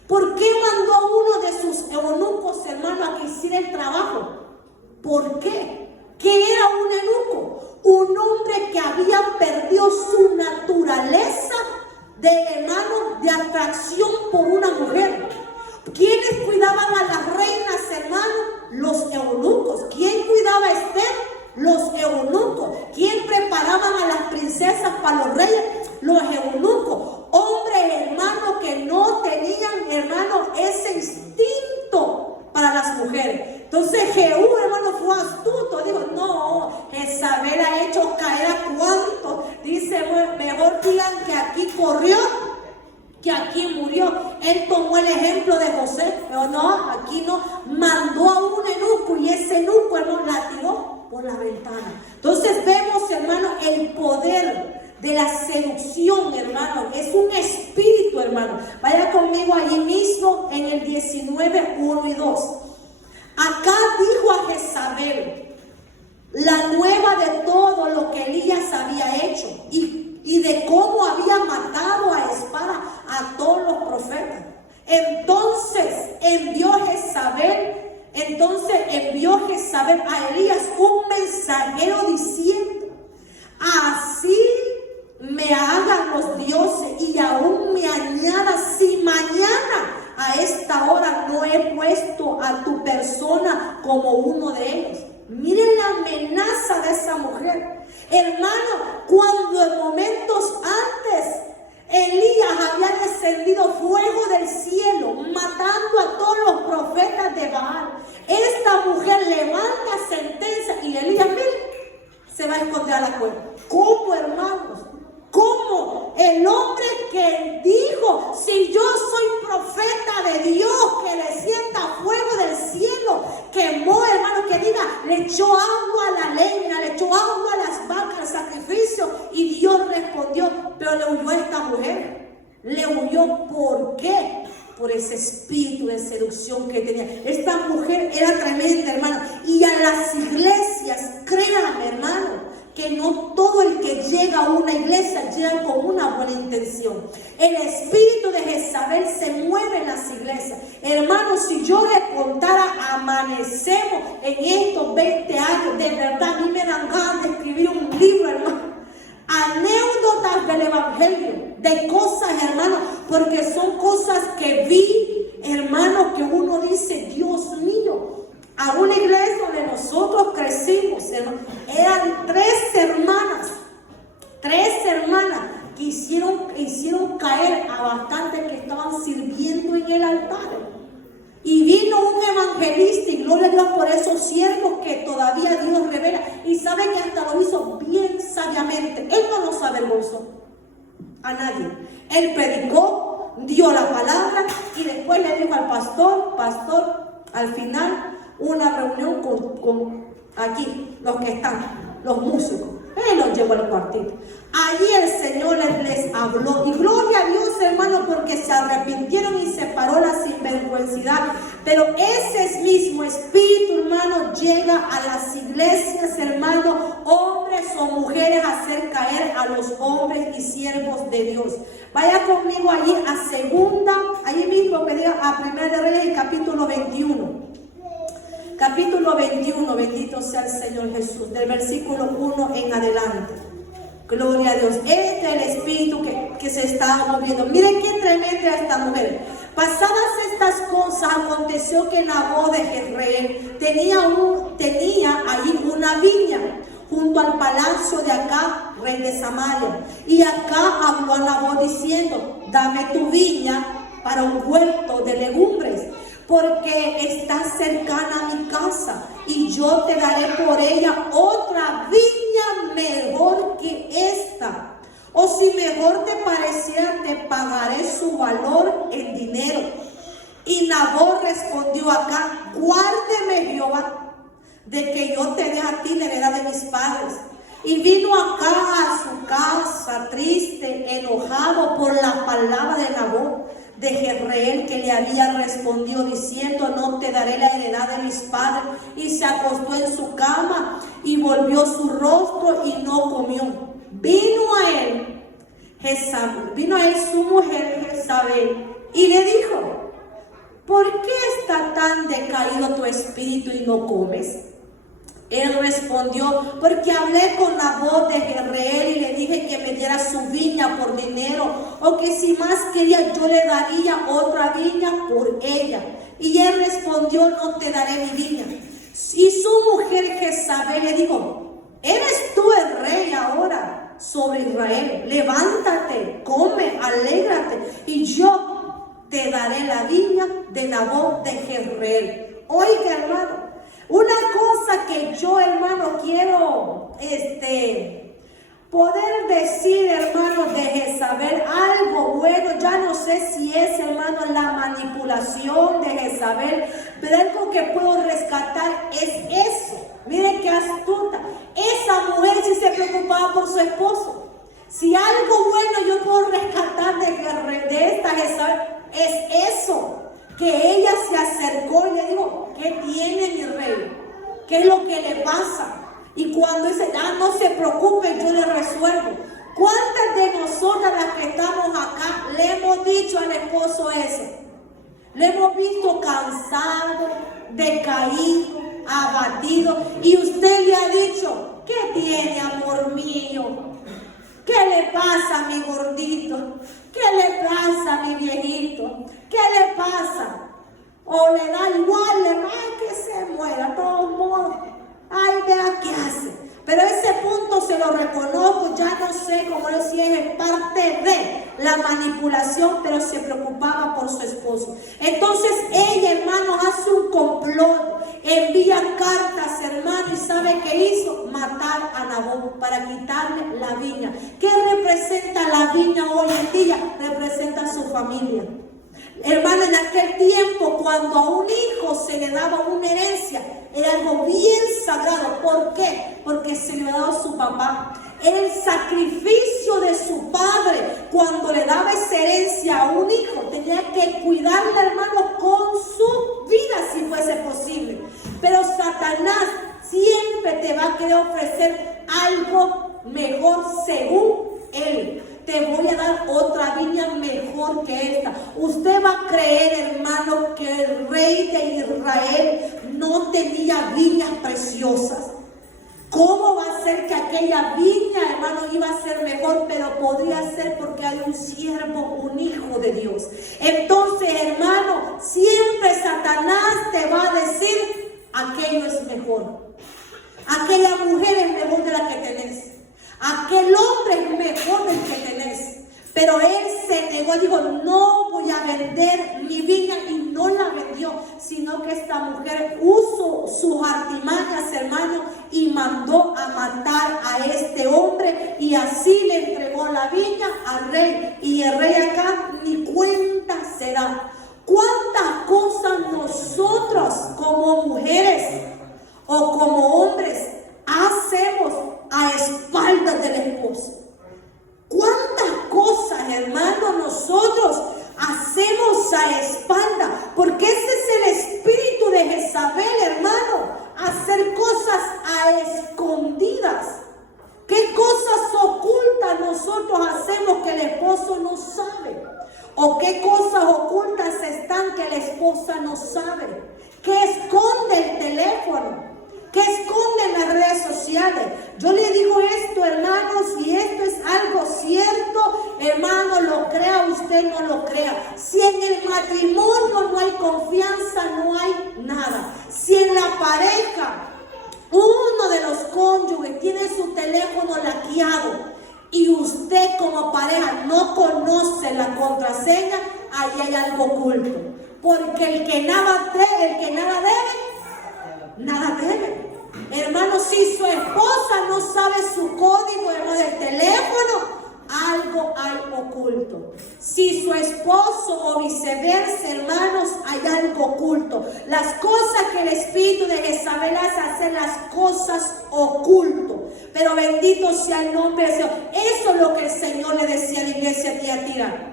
¿Por qué mandó a uno de sus eunucos, hermano, a que hiciera el trabajo? ¿Por qué? ¿Qué era un eunuco? Un hombre que había perdido su naturaleza de, hermano, de atracción por una mujer. ¿Quiénes cuidaban a las reinas, hermano? Los eunucos. ¿Quién cuidaba a Esther? Los eunucos. ¿Quién preparaban a las princesas para los reyes? Los eunucos. Hombres, hermano, que no tenían, hermano, ese instinto para las mujeres. Entonces Jehú, hermano, fue astuto. Dijo, no, Jezabel ha hecho caer a cuánto. Dice, mejor digan que aquí corrió que aquí murió. Él tomó el ejemplo de José, pero no, aquí no. Mandó a un eunuco y ese eunuco, hermano, la tiró por la ventana. Entonces vemos, hermano, el poder de la seducción, hermano. Es un espíritu, hermano. Vaya conmigo allí mismo en el 19, 1 y 2. Acá dijo a Jezabel la nueva de todo lo que Elías había hecho y de cómo había matado a espada a todos los profetas. Entonces envió Jezabel a Elías un mensajero diciendo, así me hagan los dioses y aún me añada si mañana a esta hora no he puesto a tu persona como uno de ellos. Miren la amenaza de esa mujer. Hermano, cuando en momentos antes Elías había descendido fuego del cielo, matando a todos los profetas de Baal, esta mujer levanta sentencia y Elías, mire, se va a esconder a la cueva. ¿Cómo, hermanos? ¿Cómo? El hombre que dijo, si yo soy profeta de Dios, que le sienta fuego del cielo, quemó, hermano, que diga, le echó agua a la leña, le echó agua a las vacas, al sacrificio, y Dios respondió, pero le huyó a esta mujer. Le huyó, ¿por qué? Por ese espíritu de seducción que tenía. Esta mujer era tremenda, hermano. Y a las iglesias, créanme, hermano, que no todo el que llega a una iglesia llega con una buena intención. El espíritu de Jezabel se mueve en las iglesias. Hermanos, si yo les contara, amanecemos en estos 20 años, de verdad a mí me dan ganas de escribir un libro, hermano. Anécdotas del evangelio, de cosas, hermano, porque son cosas que vi, hermano, que uno dice, Dios mío. A una iglesia donde nosotros crecimos, hermano, eran tres hermanas que hicieron caer a bastantes que estaban sirviendo en el altar. Y vino un evangelista, y gloria a Dios por esos siervos que todavía Dios revela. Y sabe que hasta lo hizo bien sabiamente. Él no nos avergonzó a nadie. Él predicó, dio la palabra y después le dijo al pastor, al final, una reunión con aquí, los que están, los músicos. Él los llevó al cuartito. Allí el Señor les habló. Y gloria a Dios, hermano, porque se arrepintieron y se paró la sinvergüenzidad. Pero ese mismo espíritu, hermano, llega a las iglesias, hermano, hombres o mujeres, a hacer caer a los hombres y siervos de Dios. Vaya conmigo allí a segunda, allí mismo que diga a Primera de Reyes, capítulo 21. Capítulo 21, bendito sea el Señor Jesús, del versículo 1 en adelante. Gloria a Dios. Este es el espíritu que se está moviendo. Miren qué tremenda esta mujer. Pasadas estas cosas, aconteció que Nabot de Jezreel tenía allí una viña junto al palacio de Acab, rey de Samaria. Y Acab habló a Nabot diciendo, dame tu viña para un huerto de legumbres, porque está cercana a mi casa, y yo te daré por ella otra viña mejor que esta. O si mejor te pareciera, te pagaré su valor en dinero. Y Nabot respondió acá, guárdeme Jehová, de que yo te dé a ti la heredad de mis padres. Y vino acá a su casa triste, enojado por la palabra de Nabot de Jezreel, que le había respondido diciendo, no te daré la heredad de mis padres. Y se acostó en su cama y volvió su rostro y no comió. vino a él su mujer Jezabel y le dijo: ¿por qué está tan decaído tu espíritu y no comes? Él respondió: porque hablé con la voz de Jezreel y le dije que me diera su viña por dinero, o que si más quería yo le daría otra viña por ella. Y él respondió: no te daré mi viña. Y su mujer Jezabel le dijo: ¿eres tú el rey ahora sobre Israel? Levántate, come, alégrate, y yo te daré la viña de Nabot de Jezreel. Oiga, hermano, una cosa que yo, hermano, quiero poder decir, hermano, de Jezabel, algo bueno. Ya no sé si es, hermano, la manipulación de Jezabel, pero algo que puedo rescatar es eso. Miren qué astuta. Esa mujer sí se preocupaba por su esposo. Si algo bueno yo puedo rescatar de esta Jezabel, es eso, que ella se acercó y le dijo: ¿qué tiene mi rey? ¿Qué es lo que le pasa? Y cuando dice: no se preocupe, yo le resuelvo. ¿Cuántas de nosotras las que estamos acá le hemos dicho al esposo eso? Le hemos visto cansado, decaído, abatido, y usted le ha dicho: ¿qué tiene, amor mío? ¿Qué le pasa a mi gordito? ¿Qué le pasa a mi viejito? ¿Qué le pasa? O le da igual, le da que se muera, de todos modos. Ay, vea qué hace. Pero ese punto se lo reconozco, ya no sé cómo decía, es parte de la manipulación, pero se preocupaba por su esposo. Entonces ella, hermano, hace un complot, envía cartas, hermano, y ¿sabe qué hizo? Matar a Nabot para quitarle la viña. ¿Qué representa la viña hoy en día? Representa a su familia. Hermano, en aquel tiempo, cuando a un hijo se le daba una herencia, era algo bien sagrado. ¿Por qué? Porque se le había dado su papá. Era el sacrificio de su padre. Cuando le daba esa herencia a un hijo, tenía que cuidarle, hermano, con su vida, si fuese posible. Pero Satanás siempre te va a querer ofrecer algo mejor según él. Te voy a dar otra viña mejor que esta. Usted va a creer, hermano, que el rey de Israel no tenía viñas preciosas. ¿Cómo va a ser que aquella viña, hermano, iba a ser mejor? Pero podría ser porque hay un siervo, un hijo de Dios. Entonces, hermano, siempre Satanás te va a decir: aquello es mejor. Aquella mujer es mejor de la que tenés. Aquel hombre es mejor del que tenés. Pero él se negó, dijo: no voy a vender mi viña, y no la vendió, sino que esta mujer usó sus artimañas, hermano, y mandó a matar a este hombre, y así le entregó la viña al rey. Y el rey acá ni cuenta se da. ¿Cuántas cosas nosotros como mujeres o como hombres hacemos a espaldas del esposo? ¿Cuántas cosas, hermano, nosotros hacemos a espaldas? Porque ese es el espíritu de Jezabel, hermano. Hacer cosas a escondidas. ¿Qué cosas ocultas nosotros hacemos que el esposo no sabe? ¿O qué cosas ocultas están que la esposa no sabe? ¿Qué esconde el teléfono? ¿Qué esconden las redes sociales? Yo le digo esto, hermanos, y esto es algo cierto, hermano, lo crea usted, no lo crea. Si en el matrimonio no hay confianza, no hay nada. Si en la pareja uno de los cónyuges tiene su teléfono hackeado y usted como pareja no conoce la contraseña, ahí hay algo oculto. Porque el que nada debe, nada debe. Hermano, si su esposa no sabe su código, hermano, del teléfono, algo hay oculto. Si su esposo o viceversa, hermanos, hay algo oculto. Las cosas que el espíritu de Jezabel hace, hacer las cosas oculto. Pero bendito sea el nombre del Señor. Eso es lo que el Señor le decía a la iglesia Tiatira.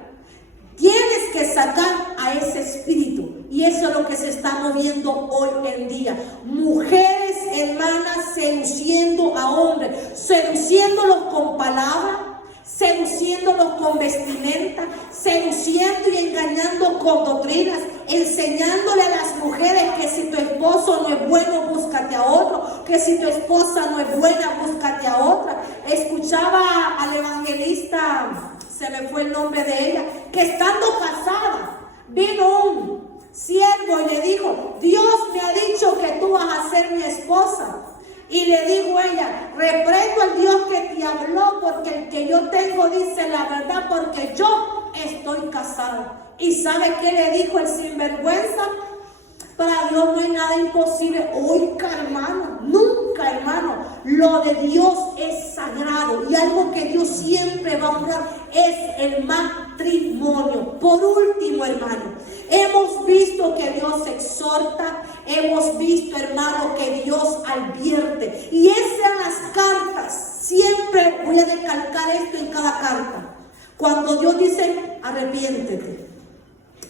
Tienes que sacar a ese espíritu. Y eso es lo que se está moviendo hoy en día. Mujeres, hermanos, hermana, seduciendo a hombres, seduciéndolos con palabras, seduciéndolos con vestimenta, seduciendo y engañando con doctrinas, enseñándole a las mujeres que si tu esposo no es bueno, búscate a otro, que si tu esposa no es buena, búscate a otra. Escuchaba al evangelista, se me fue el nombre de ella, que estando casada, vino un siervo y le dijo: Dios me ha dicho que tú vas a ser mi esposa. Y le dijo ella: reprendo al Dios que te habló, porque el que yo tengo dice la verdad, porque yo estoy casada. ¿Y sabe qué le dijo el sinvergüenza? Para Dios no hay nada imposible. Oiga, hermano, nunca, hermano, lo de Dios es sagrado, y algo que Dios siempre va a honrar es el matrimonio. Por último, hermano, hemos visto que Dios exhorta, hemos visto, hermano, que Dios advierte, y esas eran las cartas. Siempre voy a recalcar esto en cada carta. Cuando Dios dice: arrepiéntete,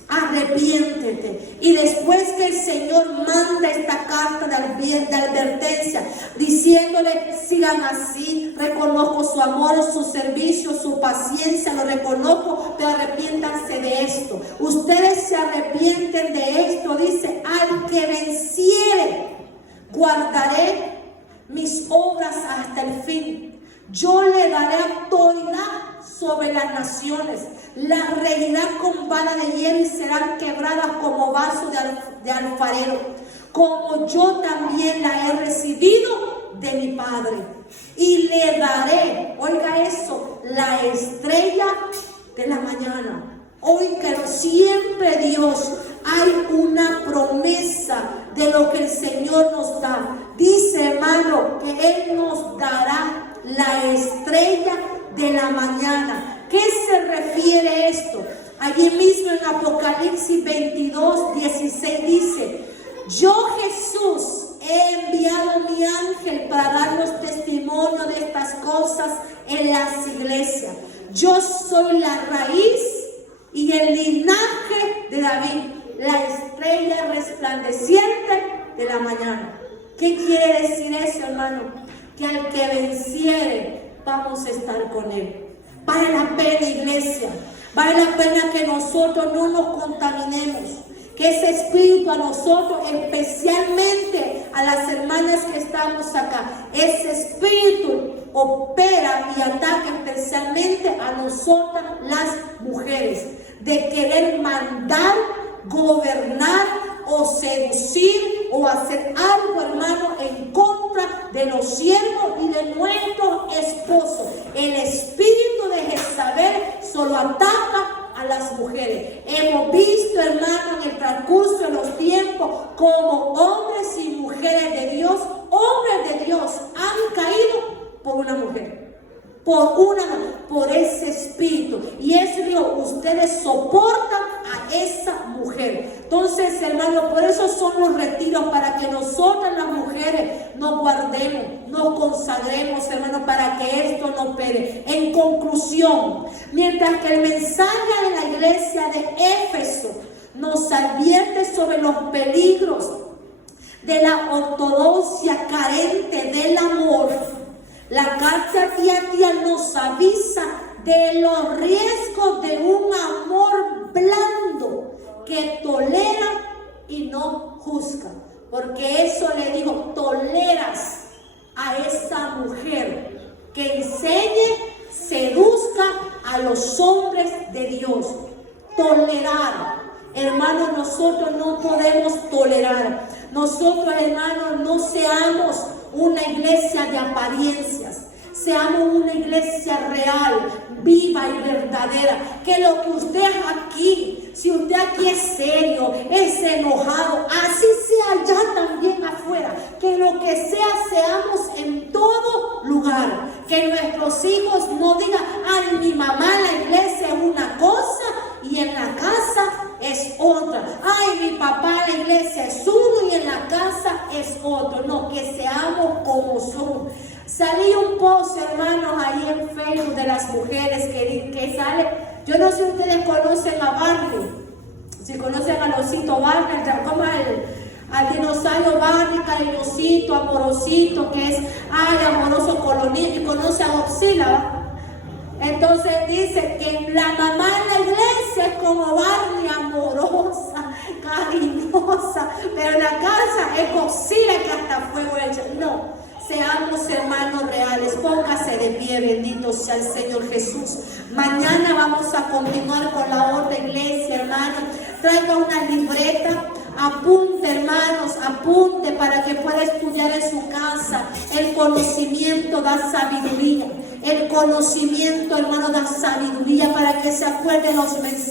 arrepiéntete. Y después que el Señor manda esta carta de advertencia, diciéndole: sigan así, reconozco su amor, su servicio, su paciencia, lo reconozco, pero arrepiéntanse de esto. Ustedes se arrepienten de esto, dice: al que venciere, guardaré mis obras hasta el fin. Yo le daré autoridad sobre las naciones, las regirá con vara de hierro y serán quebradas como vaso de alfarero, como yo también la he recibido de mi Padre. Y le daré, oiga eso, la estrella de la mañana. Oiga, siempre Dios hay una promesa de lo que el Señor nos da. Dice, hermano, que Él nos dará la estrella de la mañana. ¿Qué se refiere esto? Allí mismo en Apocalipsis 22, 16 dice: yo, Jesús, he enviado mi ángel para darnos testimonio de estas cosas en las iglesias. Yo soy la raíz y el linaje de David, la estrella resplandeciente de la mañana. ¿Qué quiere decir eso, hermano? Que al que venciere, vamos a estar con él. Vale la pena, iglesia, vale la pena que nosotros no nos contaminemos, que ese espíritu a nosotros, especialmente a las hermanas que estamos acá, ese espíritu opera y ataca especialmente a nosotras las mujeres, de querer mandar, gobernar o seducir o hacer algo, hermano, en contra de los siervos y de nuestro esposo. El espíritu de Jezabel solo ataca a las mujeres. Hemos visto, hermano, en el transcurso de los tiempos, como hombres y mujeres de Dios, hombres de Dios, han caído por una mujer. Por ese espíritu. Y eso digo, ustedes soportan a esa mujer. Entonces, hermano, por eso son los retiros, para que nosotras las mujeres nos guardemos, nos consagremos, hermano, para que esto no opere. En conclusión, mientras que el mensaje de la iglesia de Éfeso nos advierte sobre los peligros de la ortodoxia carente del amor, la carta Tiatira nos avisa de los riesgos de un amor blando que tolera y no juzga. Porque eso le dijo: toleras a esa mujer que enseñe, seduzca a los hombres de Dios. Tolerar. Hermanos, nosotros no podemos tolerar. Nosotros, hermanos, no seamos una iglesia de apariencias. Seamos una iglesia real, viva y verdadera. Que lo que usted aquí, si usted aquí es serio, es enojado, así sea allá también afuera. Que lo que sea, seamos en todo lugar. Que nuestros hijos no digan: ay, mi mamá en la iglesia es una cosa y en la casa es otra. Ay, mi papá en la iglesia es uno y en la casa es otro. No, que seamos como somos. Salí un post, hermanos, ahí en Facebook de las mujeres que sale. Yo no sé si ustedes conocen a Barney, si conocen a Losito Barney, como Dinosaurio Barney, cariñosito, amorosito, que es, amoroso colonial, y conoce a Godzilla, ¿va? Entonces dice que la mamá en la iglesia es como Barney, amorosa, cariñosa, pero en la casa es Godzilla que hasta fuego echa. No, seamos hermanos reales, póngase de pie, bendito sea el Señor Jesús. Mañana vamos a continuar con la otra iglesia, hermano. Traiga una libreta. Apunte, hermanos, apunte para que pueda estudiar en su casa. El conocimiento da sabiduría. El conocimiento, hermano, da sabiduría para que se acuerde los mensajes.